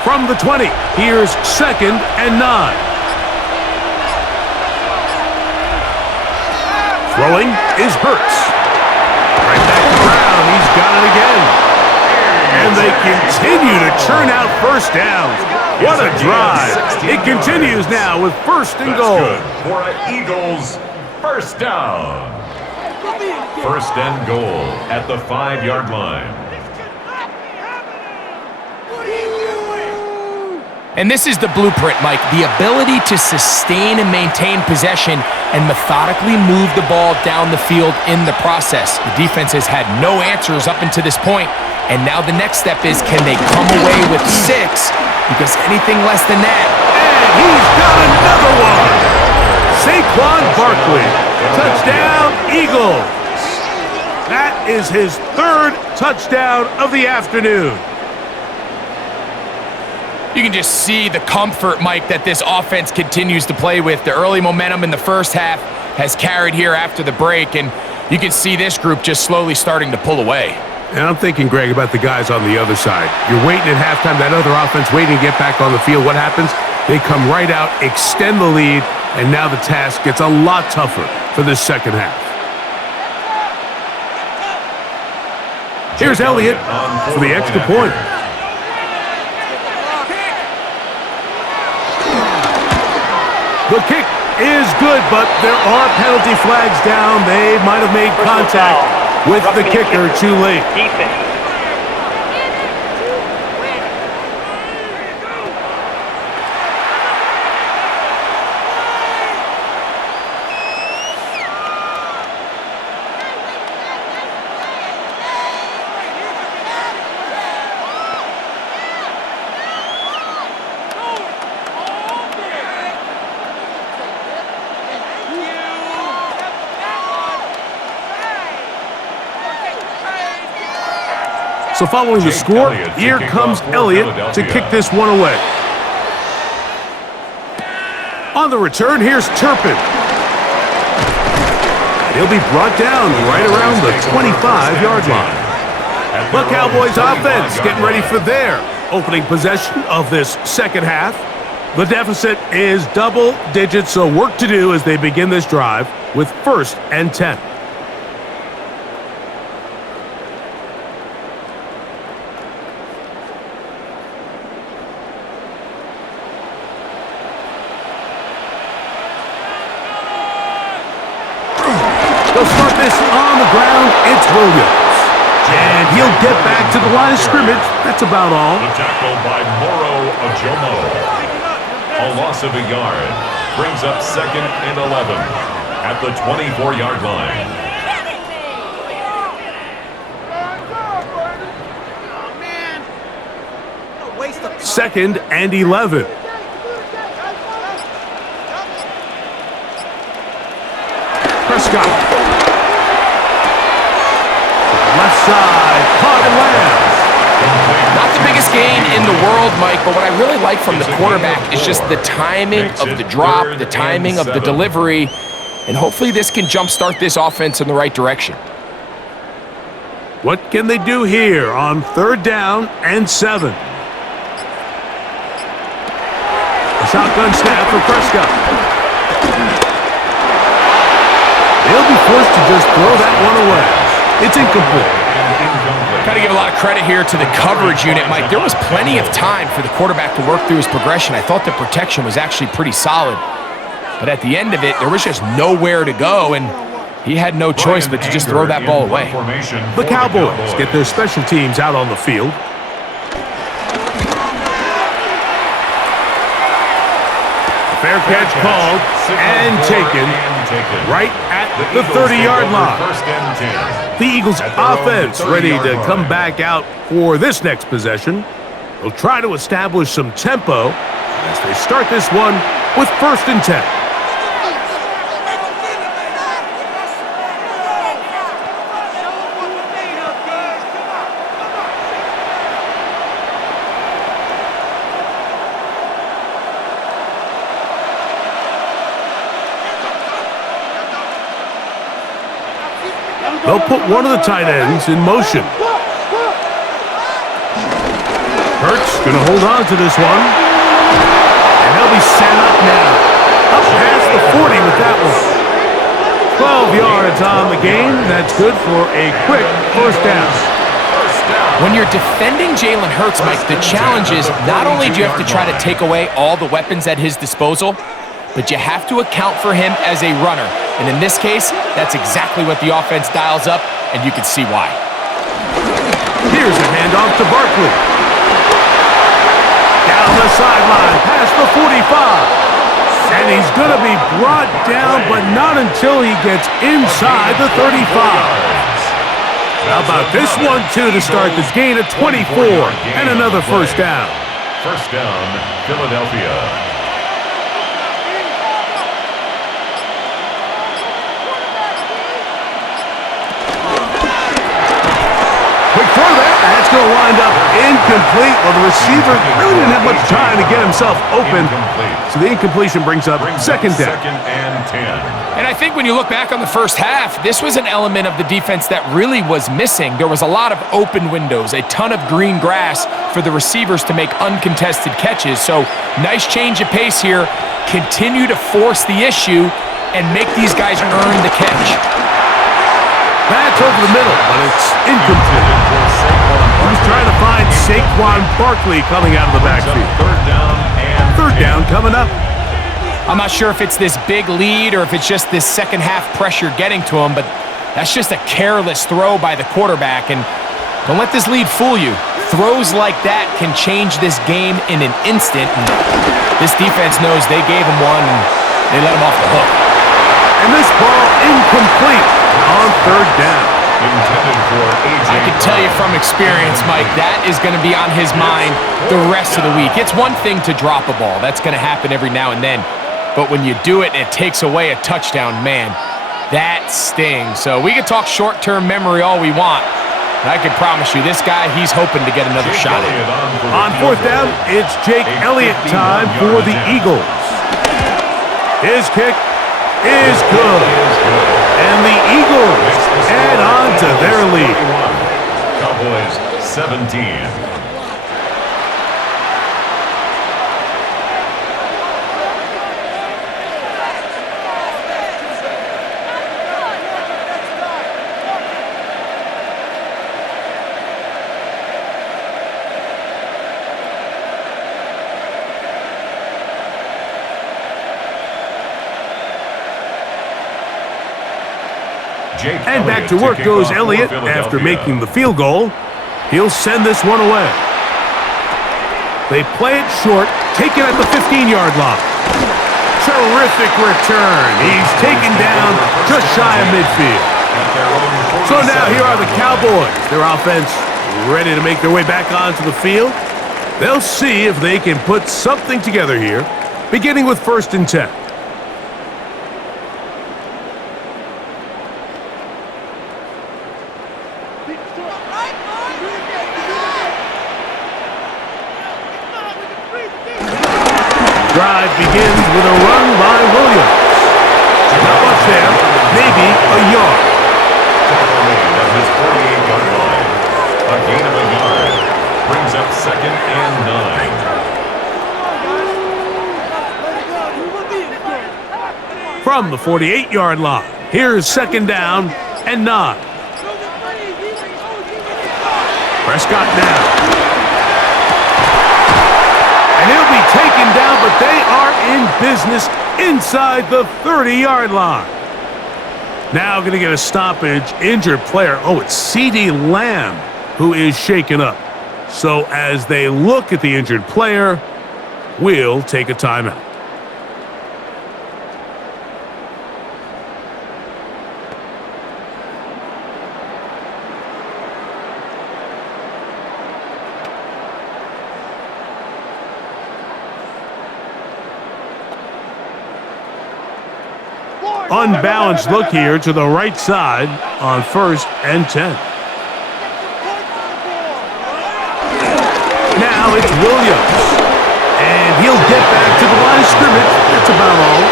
From the 20, here's 2nd and 9. Throwing is Hurts. Right back to Brown. He's got it again. And they continue to churn out first downs. What a drive. It continues now with 1st and goal. That's good for an Eagles first down. 1st and goal at the 5-yard line. And this is the blueprint, Mike. The ability to sustain and maintain possession and methodically move the ball down the field in the process. The defense has had no answers up until this point, and now the next step is, can they come away with 6? Because anything less than that. And he's got another one. Saquon Barkley. Touchdown, Eagles. That is his 3rd touchdown of the afternoon. You can just see the comfort, Mike, that this offense continues to play with. The early momentum in the first half has carried here after the break, and you can see this group just slowly starting to pull away. And I'm thinking, Greg, about the guys on the other side. You're waiting at halftime, that other offense waiting to get back on the field. What happens? They come right out, extend the lead, and now the task gets a lot tougher for this second half. Here's Elliott for the extra point. The kick is good, but there are penalty flags down. They might have made contact with the kicker too late. Defense. So following the score, here comes Elliott to kick this one away. On the return, here's Turpin. He'll be brought down right around the 25-yard line. The Cowboys offense getting ready for their opening possession of this second half. The deficit is double digits, so work to do as they begin this drive with 1st and 10. They'll start this on the ground. It's Williams. And he'll get back to the line of scrimmage. That's about all. The tackle by Moro Ojomo. A loss of a yard brings up 2nd and 11 at the 24-yard line. Second and 11. Prescott. Left side, caught and lands. Not the biggest gain in the world, Mike, but what I really like from the quarterback is just the timing of the drop, the timing of the delivery, and hopefully this can jumpstart this offense in the right direction. What can they do here on 3rd down and 7? A shotgun snap for Prescott. He'll be forced to just throw that one away. It's incomplete. Got to give a lot of credit here to the coverage unit, Mike. There was plenty of time for the quarterback to work through his progression. I thought the protection was actually pretty solid. But at the end of it, there was just nowhere to go, and he had no choice but to just throw that ball away. The Cowboys get their special teams out on the field. Fair catch called and taken right at the 30-yard line. First and 10. The Eagles offense ready to come back out for this next possession. They'll try to establish some tempo as they start this one with first and 10. They'll put one of the tight ends in motion. Hurts going to hold on to this one. And they'll be set up now. Up past the 40 with that one. 12 yards on the game. That's good for a quick first down. When you're defending Jalen Hurts, Mike, the challenge is not only do you have to try to take away all the weapons at his disposal, but you have to account for him as a runner. And in this case, that's exactly what the offense dials up, and you can see why. Here's a handoff to Barkley. Down the sideline, past the 45. And he's going to be brought down, but not until he gets inside the 35. How about this one, too, to start this game at 24 and another first down. First down, Philadelphia. That's going to wind up incomplete. Well, the receiver really didn't have much time to get himself open. So the incompletion brings up second down. Second and 10. And I think when you look back on the first half, this was an element of the defense that really was missing. There was a lot of open windows, a ton of green grass for the receivers to make uncontested catches. So nice change of pace here. Continue to force the issue and make these guys earn the catch. That's over the middle, but it's incomplete. He's trying to find Saquon Barkley coming out of the backfield. Third down coming up. I'm not sure if it's this big lead or if it's just this second half pressure getting to him, but that's just a careless throw by the quarterback. And don't let this lead fool you. Throws like that can change this game in an instant. And this defense knows they gave him one and they let him off the hook. And this ball incomplete on third down. I can tell you from experience, Mike, that is going to be on his mind the rest of the week. It's one thing to drop a ball. That's going to happen every now and then. But when you do it and it takes away a touchdown, man, that stings. So we can talk short-term memory all we want. But I can promise you, this guy, he's hoping to get another shot at it. On fourth down, it's Jake Elliott time for the Eagles. His kick is good. And the Eagles add on to their lead. Cowboys 17. And back to work goes Elliott after making the field goal. He'll send this one away. They play it short, take it at the 15-yard line. Terrific return. He's taken down just shy of midfield. So now here are the Cowboys. Their offense ready to make their way back onto the field. They'll see if they can put something together here, beginning with first and 10. Drive begins with a run by Williams. Not much there, maybe a yard. At his 48-yard line. A gain of a yard. Brings up second and 9. From the 48-yard line, here's second down and 9. Prescott now. And he'll be taken down, but they are in business inside the 30-yard line. Now going to get a stoppage, injured player. Oh, it's CeeDee Lamb who is shaken up. So as they look at the injured player, we'll take a timeout. unbalanced look here to the right side on 1st and 10. Now it's Williams. And he'll get back to the line of scrimmage. That's about all.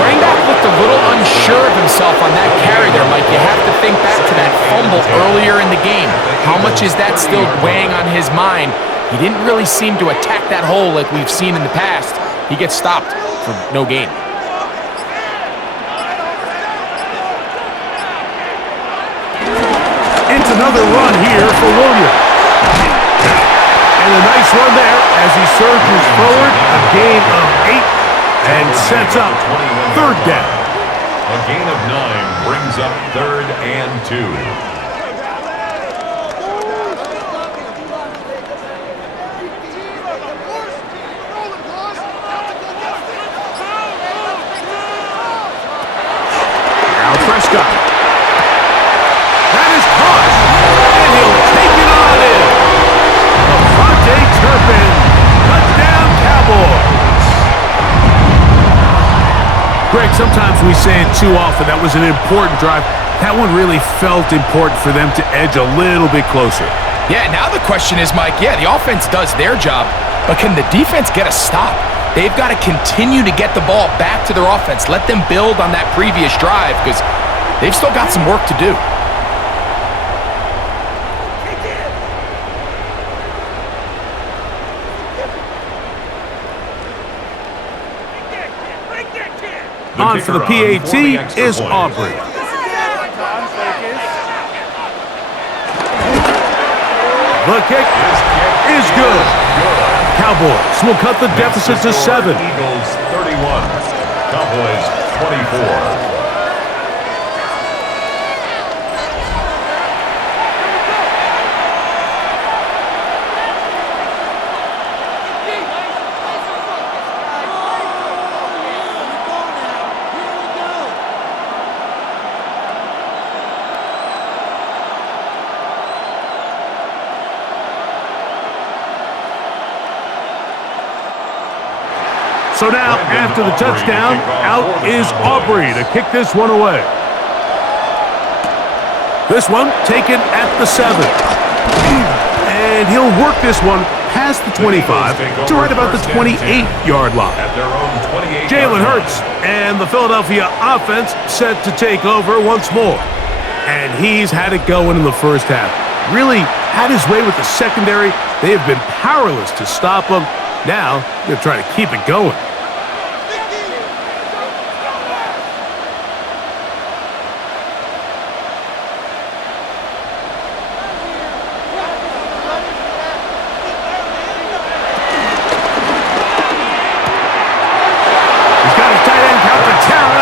Running back looked a little unsure of himself on that carry there, Mike. You have to think back to that fumble earlier in the game. How much is that still weighing on his mind? He didn't really seem to attack that hole like we've seen in the past. He gets stopped for no gain. It's another run here for Williams. And a nice run there as he surges forward, a gain of 8, and sets up 3rd down. A gain of 9 brings up 3rd and 2. Now Prescott. That is caught. And he'll take it on in. Turpin, touchdown Cowboys. Greg, sometimes we say it too often. That was an important drive. That one really felt important for them to edge a little bit closer. Yeah, now the question is, Mike, the offense does their job, but can the defense get a stop? They've got to continue to get the ball back to their offense. Let them build on that previous drive because they've still got some work to do. On for the PAT is Aubrey. The kick is good. Cowboys will cut the deficit to 7. Eagles 31, Cowboys 24. So now, after the touchdown, out is Aubrey to kick this one away. This one taken at the 7. And he'll work this one past the 25 to right about the 28-yard line. Jalen Hurts and the Philadelphia offense set to take over once more. And he's had it going in the first half. Really had his way with the secondary. They have been powerless to stop him. Now, they're trying to keep it going.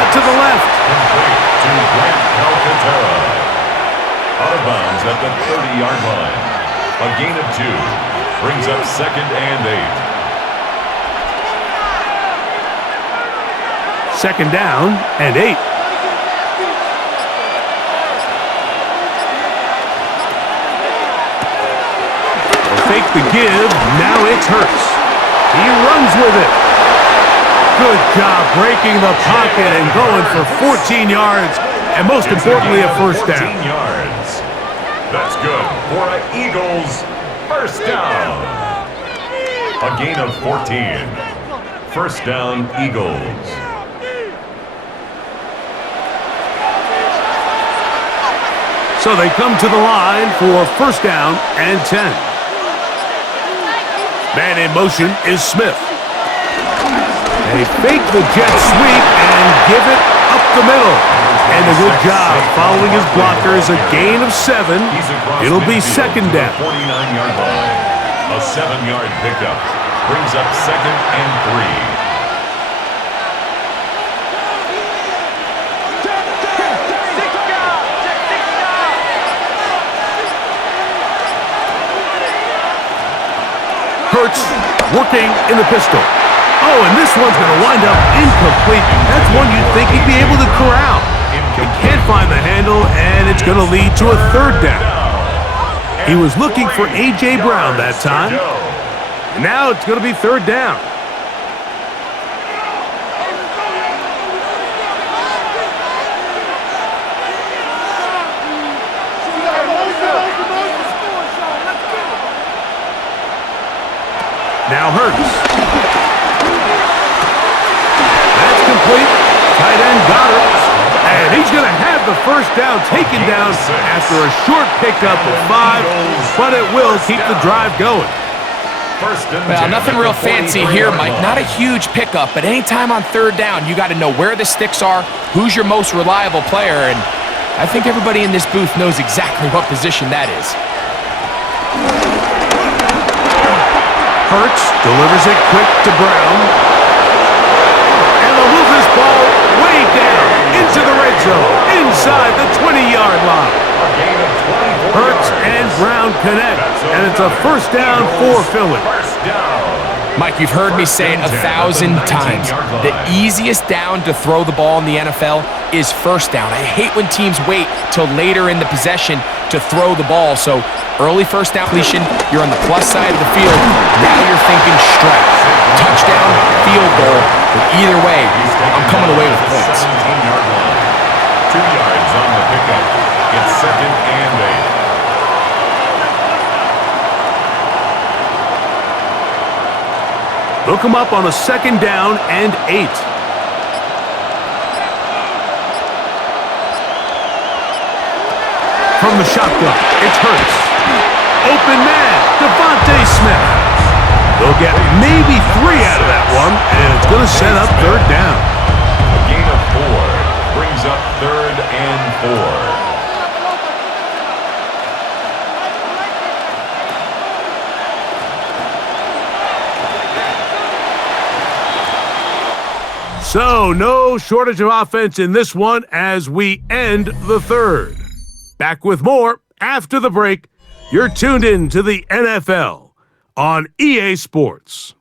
To the left. Out of bounds at the 30-yard line. A gain of 2 brings up 2nd and 8. 2nd down and 8. They'll fake the give. Now it's Hurts. He runs with it. Good job breaking the pocket and going for 14 yards, and most importantly, a first down. 14 yards. That's good for an Eagles first down. A gain of 14. First down, Eagles. So they come to the line for 1st down and 10. Man in motion is Smith. They fake the jet sweep and give it up the middle. And a good job following his blockers. A gain of 7. It'll be 2nd down. 49-yard line. A 7-yard pickup brings up 2nd and 3. Hurts working in the pistol. Oh, and this one's going to wind up incomplete. That's one you'd think he'd be able to corral. He can't find the handle, and it's going to lead to a 3rd down. He was looking for A.J. Brown that time. And now it's going to be 3rd down. Now Hurts. That's complete. Tight end got it. And he's going to have the first down taken down after a short pickup of 5, but it will keep the drive going. Well, nothing real fancy here, Mike. Not a huge pickup, but anytime on third down, you got to know where the sticks are, who's your most reliable player, and I think everybody in this booth knows exactly what position that is. Hurts delivers it quick to Brown. And they'll move this ball way down into the red zone, inside the 20-yard line. Hurts and Brown connect, and it's a first down for Philly. Mike, you've heard me say it 1,000 times. The easiest down to throw the ball in the NFL is first down. I hate when teams wait till later in the possession to throw the ball. So early first down completion, you're on the plus side of the field. Now you're thinking strike. Touchdown, field goal. But either way, I'm coming away with points. 2 yards on the pickup. It's 2nd and 8. They'll come up on a 2nd down and 8. From the shotgun, it's Hurts. Open man, Devontae Smith. They'll get maybe 3 out of that one, and it's going to set up third down. A gain of 4 brings up 3rd and 4. So, no shortage of offense in this one as we end the third. Back with more after the break. You're tuned in to the NFL on EA Sports.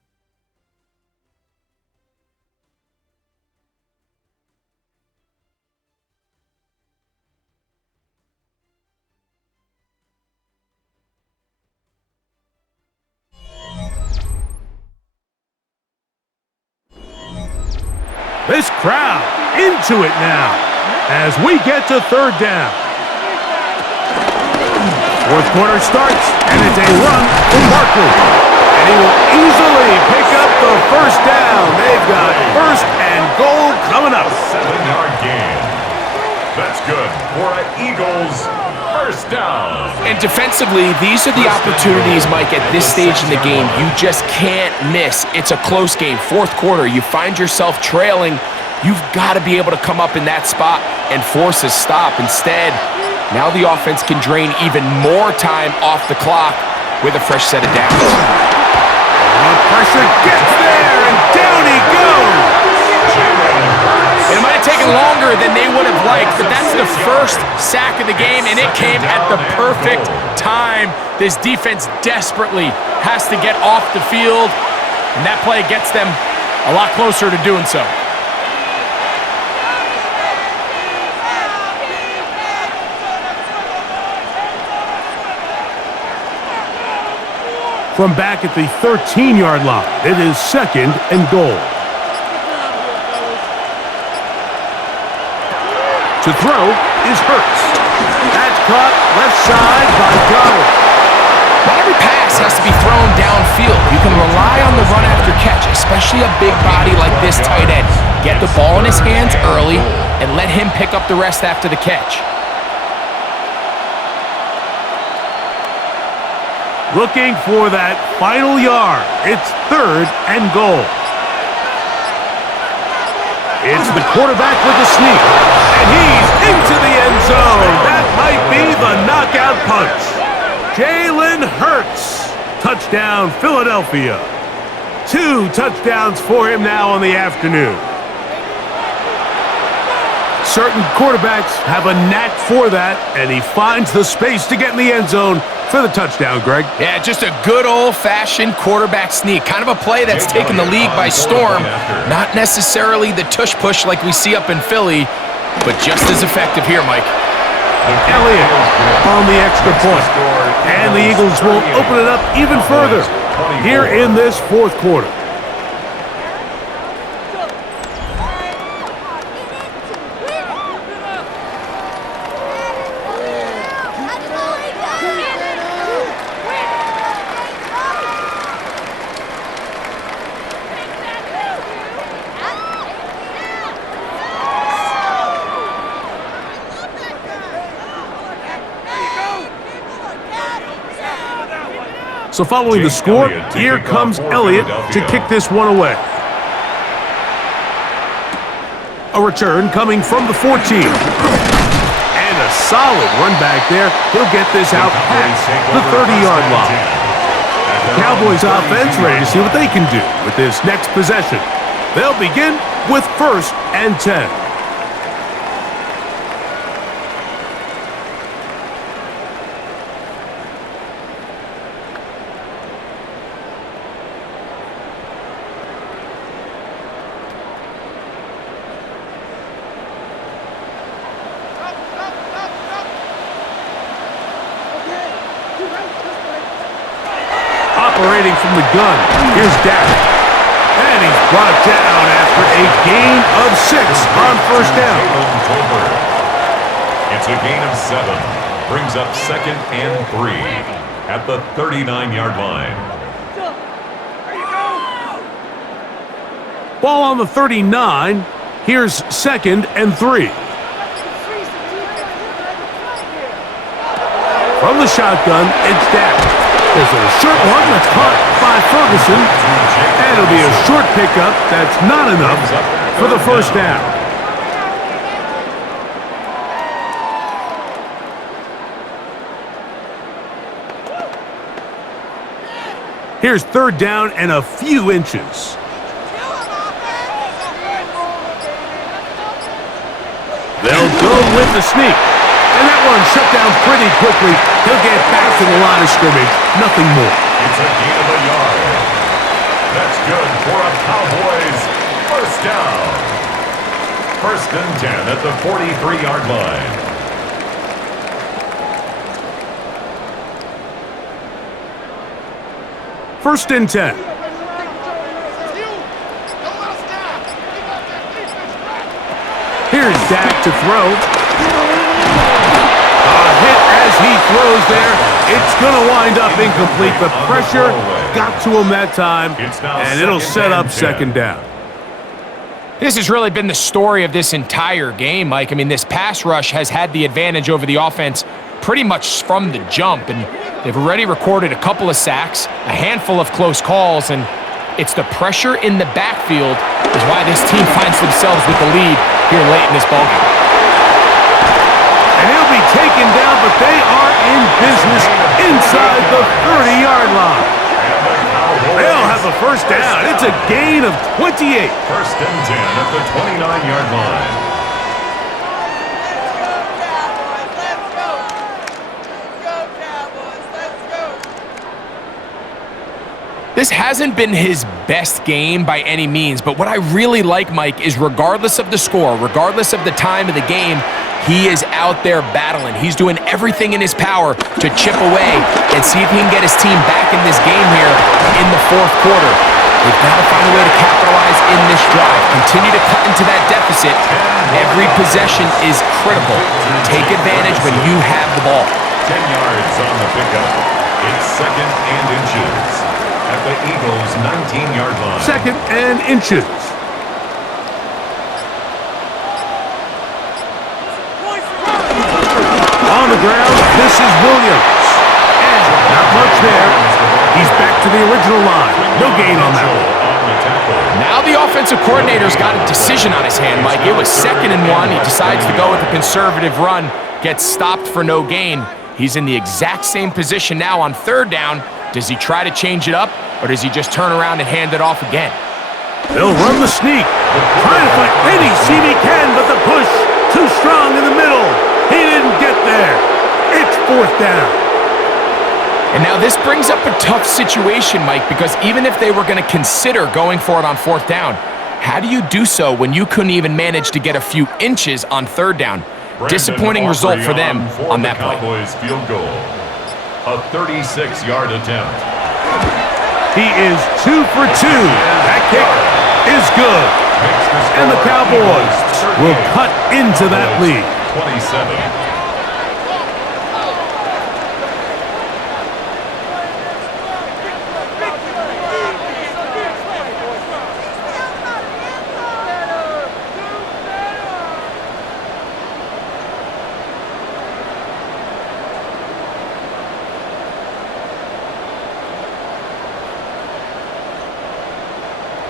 This crowd into it now as we get to third down. Fourth quarter starts, and it's a run for Barkley. And he will easily pick up the first down. They've got first and goal coming up. 7-yard gain. That's good for an Eagles first down. And defensively, these are the opportunities, Mike, at this stage in the game you just can't miss. It's a close game. Fourth quarter, you find yourself trailing. You've got to be able to come up in that spot and force a stop. Instead, now the offense can drain even more time off the clock with a fresh set of downs. The pressure gets there, and down he goes. It might have taken longer than they would have liked, but that's the first sack of the game, and it came at the perfect time. This defense desperately has to get off the field, and that play gets them a lot closer to doing so. From back at the 13-yard line, it is 2nd and goal. To throw is Hurts. That's caught left side by Goddard. Not every pass has to be thrown downfield. You can rely on the run after catch, especially a big body like this tight end. Get the ball in his hands early and let him pick up the rest after the catch. Looking for that final yard. It's 3rd and goal. It's the quarterback with the sneak. And he's into the end zone. That might be the knockout punch. Jalen Hurts. Touchdown, Philadelphia. 2 touchdowns for him now on the afternoon. Certain quarterbacks have a knack for that, and he finds the space to get in the end zone for the touchdown, Greg. Yeah, just a good old-fashioned quarterback sneak. Kind of a play that's taken the league by storm. Not necessarily the tush-push like we see up in Philly, but just as effective here, Mike. Elliott on the extra point. And the Eagles will open it up even further here in this fourth quarter. So following the score, here comes Elliott to kick this one away. A return coming from the 14. And a solid run back there. He'll get this out past the 30-yard line. The Cowboys offense ready to see what they can do with this next possession. They'll begin with 1st and 10. Operating from the gun, here's Dak. And he's brought down after a gain of 6 on 1st down. It's a gain of 7. Brings up 2nd and 3 at the 39-yard line. Ball on the 39. Here's 2nd and 3. From the shotgun, it's Dak. There's a short one that's caught by Ferguson. And it'll be a short pickup that's not enough for the 1st down. Here's 3rd down and a few inches. They'll go with the sneak. And that one shut down pretty quickly. He'll get back to the line of scrimmage. Nothing more. It's a gain of a yard. That's good for a Cowboys 1st down. 1st and 10 at the 43-yard line. First and 10. Here's Dak to throw. A hit as he throws there. It's going to wind up incomplete. The pressure got to him that time, and it'll set up 2nd down. This has really been the story of this entire game, Mike. I mean, this pass rush has had the advantage over the offense pretty much from the jump, and they've already recorded a couple of sacks, a handful of close calls, and it's the pressure in the backfield is why this team finds themselves with the lead here late in this ballgame. And he'll be taken down, but they are in business inside the 30-yard line. They'll have the 1st down. It's a gain of 28. 1st and 10 at the 29-yard line. Let's go, Cowboys. Let's go. This hasn't been his best game by any means, but what I really like, Mike, is regardless of the score, regardless of the time of the game, he is out there battling. He's doing everything in his power to chip away and see if he can get his team back in this game here in the 4th quarter. They've got to find a way to capitalize in this drive. Continue to cut into that deficit. Every possession is critical. Take advantage when you have the ball. 10 yards on the pickup. It's 2nd and inches at the Eagles' 19-yard line. 2nd and inches. On the ground, this is Williams. And not much there. He's back to the original line. No gain on that one. Now the offensive coordinator's got a decision on his hand, Mike. It was 2nd and 1. He decides to go with a conservative run, gets stopped for no gain. He's in the exact same position now on 3rd down. Does he try to change it up, or does he just turn around and hand it off again? They'll run the sneak. Trying to find any seam he can, but the push too strong in the middle. He didn't get there. It's 4th down. And now this brings up a tough situation, Mike, because even if they were going to consider going for it on 4th down, how do you do so when you couldn't even manage to get a few inches on 3rd down? Disappointing result for them on that play. Cowboys field goal. A 36-yard attempt. He is 2 for 2. That kick is good. And the Cowboys will cut into that lead. 27.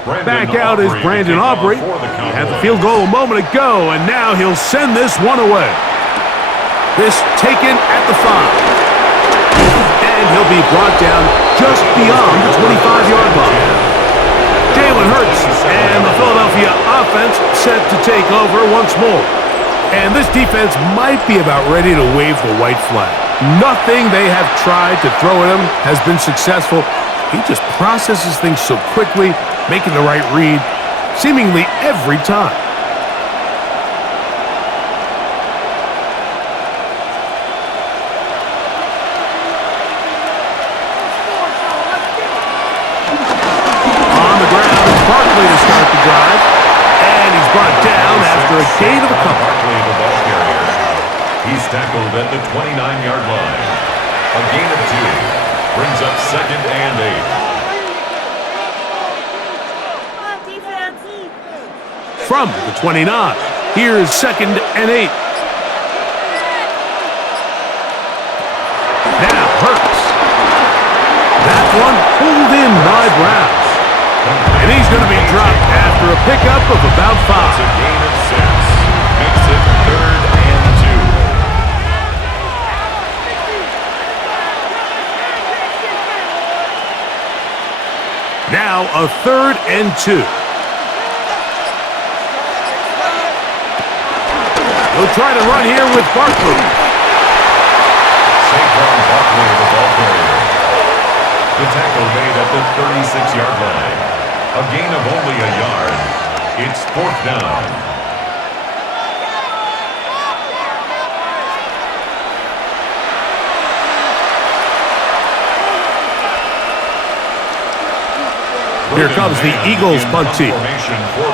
Back out is Brandon Aubrey. He had the field goal a moment ago, and now he'll send this one away. This taken at the 5. And he'll be brought down just beyond the 25-yard line. Jalen Hurts and the Philadelphia offense set to take over once more. And this defense might be about ready to wave the white flag. Nothing they have tried to throw at him has been successful. He just processes things so quickly, making the right read seemingly every time. On the ground, Barkley to start the drive. And he's brought down after a gain of a couple. Barkley, the ball carrier. He's tackled at the 29-yard line. A gain of 2 brings up 2nd and 8. From the 29, here's 2nd and 8. Now Hurts. That one pulled in by Brown. And he's going to be dropped after a pickup of about 5. It's a gain of 6. Makes it 3rd and 2. Now a 3rd and 2. He'll try to run here with Barkley. Saquon Barkley, the ball carrier. The tackle made at the 36-yard line. A gain of only a yard. It's 4th down. Here comes the Eagles punt team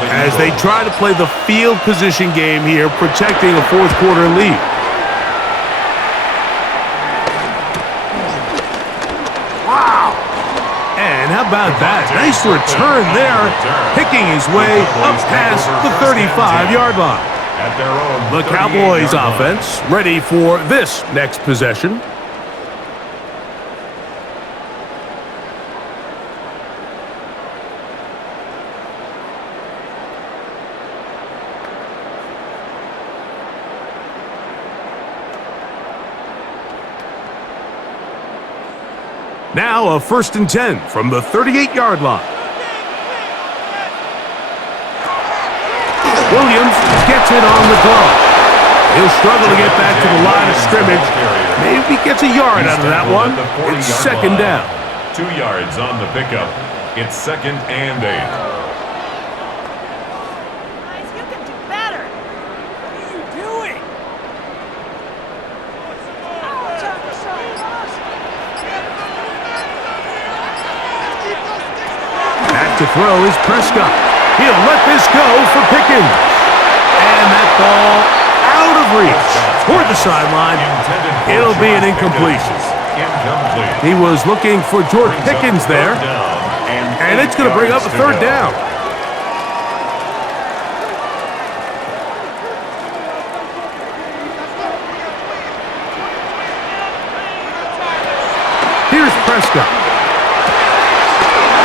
as they try to play the field position game here, protecting a fourth quarter lead. Wow! And how about that? Nice return there, picking his way up past the 35-yard line. At their own The Cowboys offense ready for this next possession. Now a 1st and 10 from the 38-yard line. Williams gets it on the draw. He'll struggle to get back to the line of scrimmage. Maybe gets a yard out of that one. It's 2nd down. 2 yards on the pickup. It's 2nd and 8. Guys, you can do better. What are you doing? Back to throw is Prescott. He'll let this go for Pickens. And that ball out of reach toward the sideline. It'll be an incompletion. He was looking for George Pickens there. And it's going to bring up a 3rd down. Here's Prescott.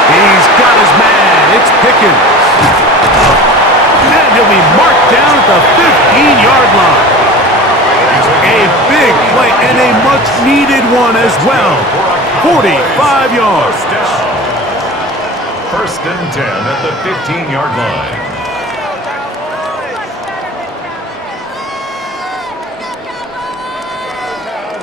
He's got his man. It's Pickens. And he'll be marked down at the 15-yard line. A big play and a much-needed one as well. 45 yards. 1st and 10 at the 15-yard line.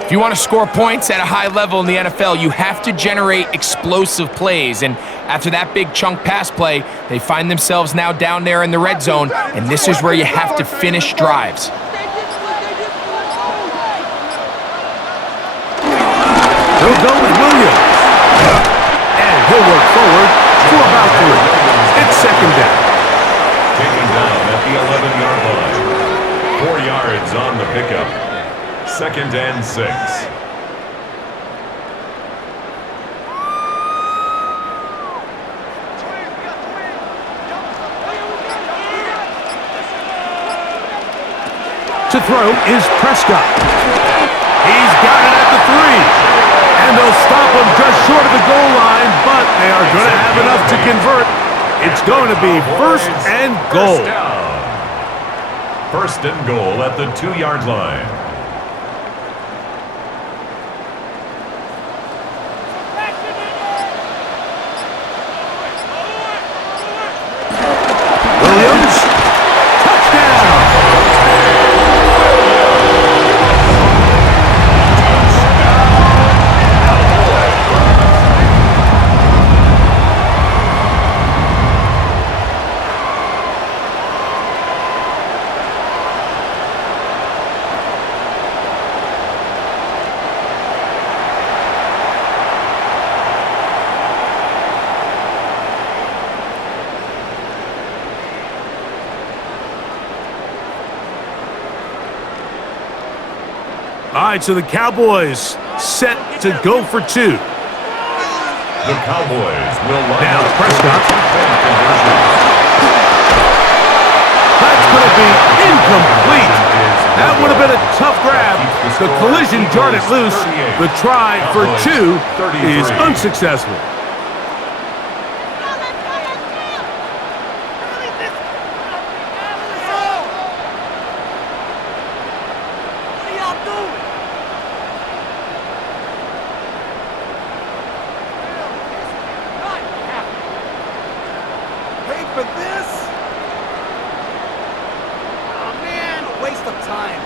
If you want to score points at a high level in the NFL, you have to generate explosive plays. And after that big chunk pass play, they find themselves now down there in the red zone, and this is where you have to finish drives. He'll go with Williams. And he'll work forward for about 3. It's 2nd down. Taken down at the 11-yard line. 4 yards on the pickup. 2nd and 6. To throw is Prescott. He's got it at the 3. And they'll stop him just short of the goal line, but they are going to have enough to convert. It's going to be first and goal. First down. First and goal at the 2-yard line. Williams, touchdown. All right, so the Cowboys set to go for 2. The Cowboys will line Now, up Prescott. for the two-point conversion. That's going to be incomplete. That would have been a tough grab. The collision jarred it loose. The try for 2 is unsuccessful. What are y'all doing? Pay for this? Oh man, a waste of time.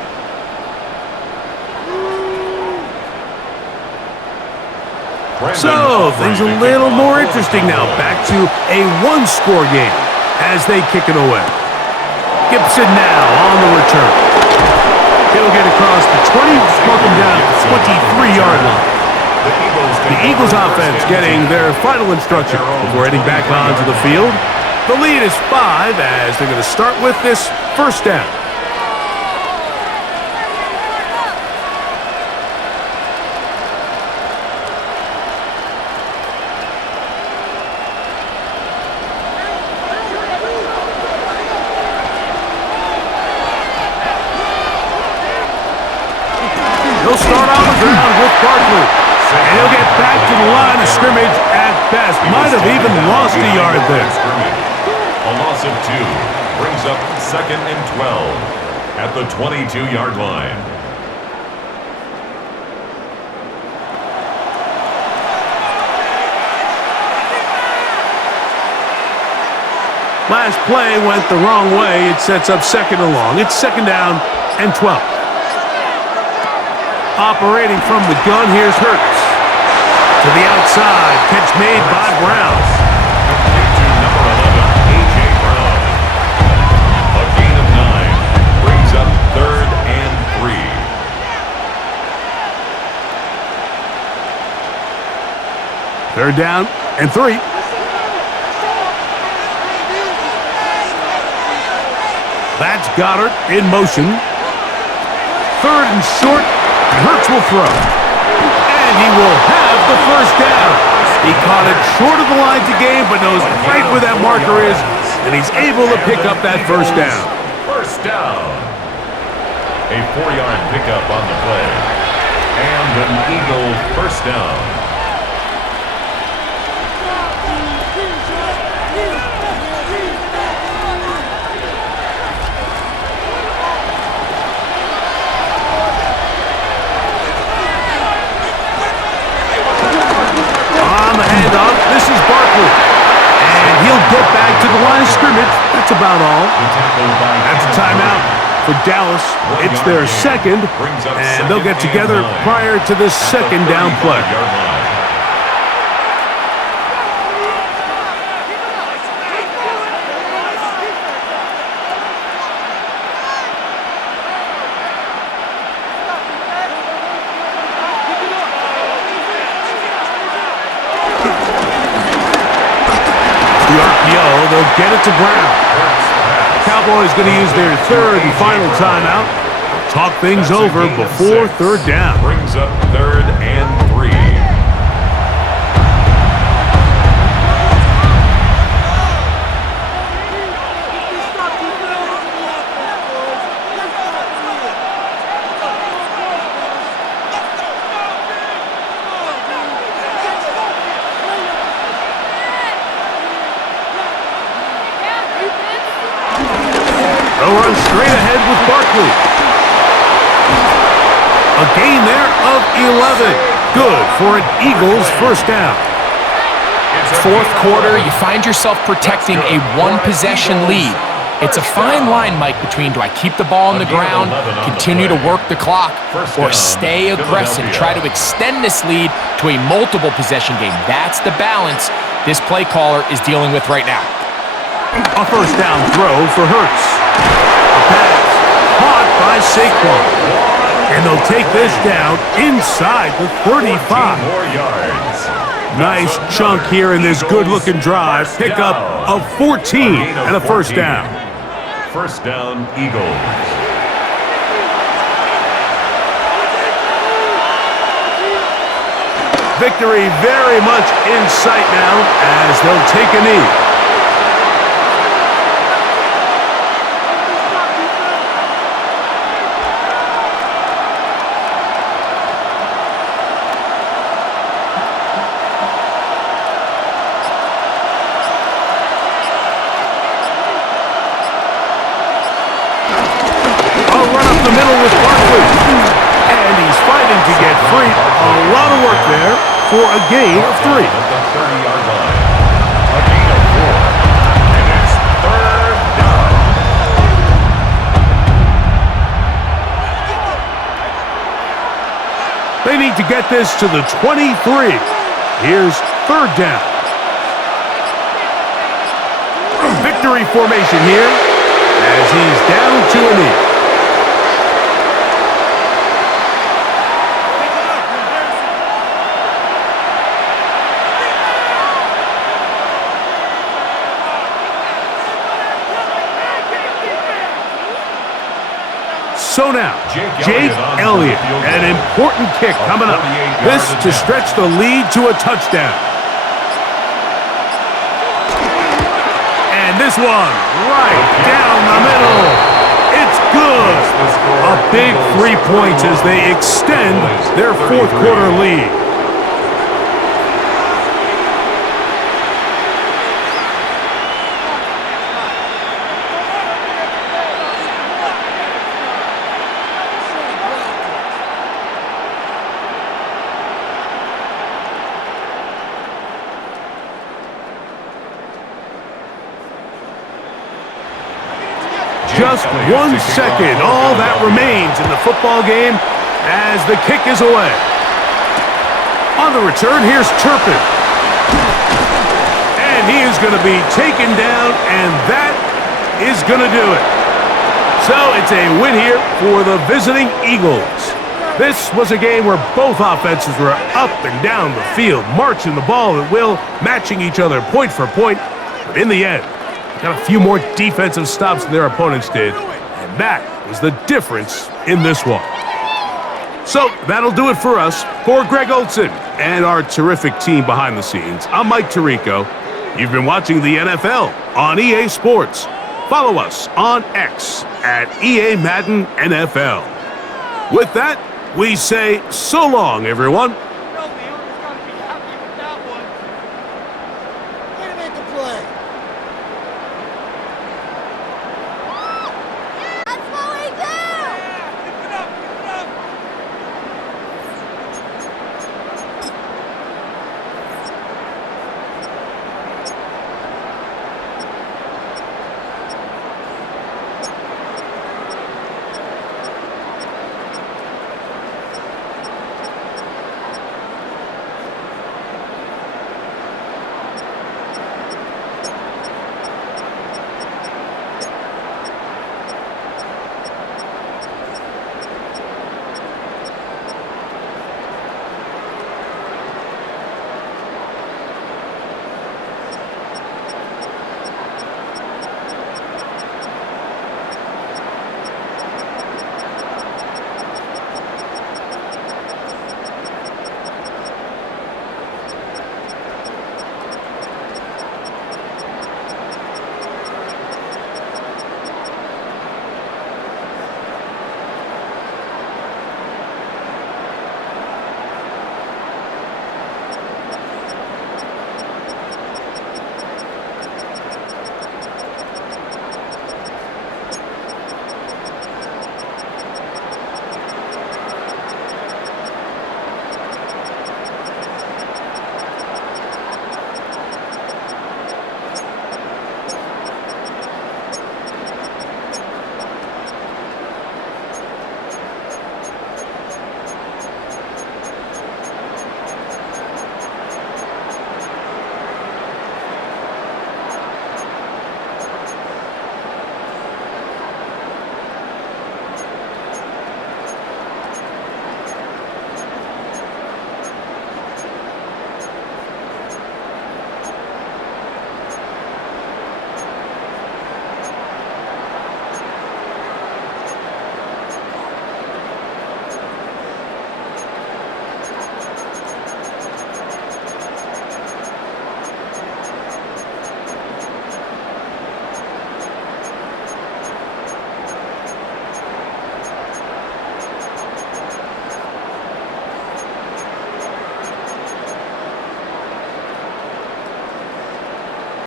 So, things a little more interesting now. Back to a one-score game as they kick it away. Gibson now on the return. He'll get across the 20, mark him down at the 23-yard line. The Eagles offense getting their final instruction before heading back onto the field. The lead is 5 as they're going to start with this first down. He'll start on the ground with Barkley. And he'll get back to the line of scrimmage at best. Might have even lost a yard there. A loss of 2 brings up 2nd and 12 at the 22-yard line. Last play went the wrong way. It sets up 2nd and long. It's 2nd down and 12. Operating from the gun, here's Hurts. To the outside, catch made by Brown. Complete to number 11, A.J. Brown. A gain of 9 brings up 3rd and 3. 3rd down and 3. That's Goddard in motion. 3rd and short. Hurts will throw. And he will have the first down. He caught it short of the line to gain, but knows right where that marker is, and he's able to pick up that first down. First down. A 4-yard pickup on the play. And an Eagle first down. This is Barkley. And he'll get back to the line of scrimmage. That's about all. That's a timeout for Dallas. It's their 2nd, and they'll get together prior to this 2nd down play. They'll get it to Brown. Cowboys going to use their 3rd and final timeout. Talk things over before 3rd down. Brings up 3rd and 3. 11. Good for an Eagles first down. Fourth quarter, you find yourself protecting a one-possession lead. It's a fine line, Mike, between do I keep the ball on the ground, continue to work the clock, or stay aggressive, try to extend this lead to a multiple possession game. That's the balance this play caller is dealing with right now. A first down throw for Hurts. A pass caught by Saquon. And they'll take this down inside the 35. More yards. Nice chunk here in this good-looking drive. Pickup of 14 and a first down. First down, Eagles. Victory very much in sight now as they'll take a knee. The middle with Barkley. And he's fighting to get free. A lot of work there for a gain of 3. At the 30-yard line. A gain of 4. And it's third down. They need to get this to the 23. Here's third down. Victory formation here as he's down to a knee. So now, Jake Elliott, an important kick coming up. This to stretch the lead to a touchdown. And this one, right down the middle. It's good. A big 3 points as they extend their fourth quarter lead. Just 1 second, all that remains in the football game as the kick is away. On the return, here's Turpin. And he is going to be taken down, and that is going to do it. So it's a win here for the visiting Eagles. This was a game where both offenses were up and down the field, marching the ball at will, matching each other point for point. But in the end, got a few more defensive stops than their opponents did, and that was the difference in this one. So that'll do it for us. For Greg Olson and our terrific team behind the scenes, I'm Mike Tirico. You've been watching the NFL on EA Sports. Follow us on X at EA Madden NFL. With that, we say so long, everyone.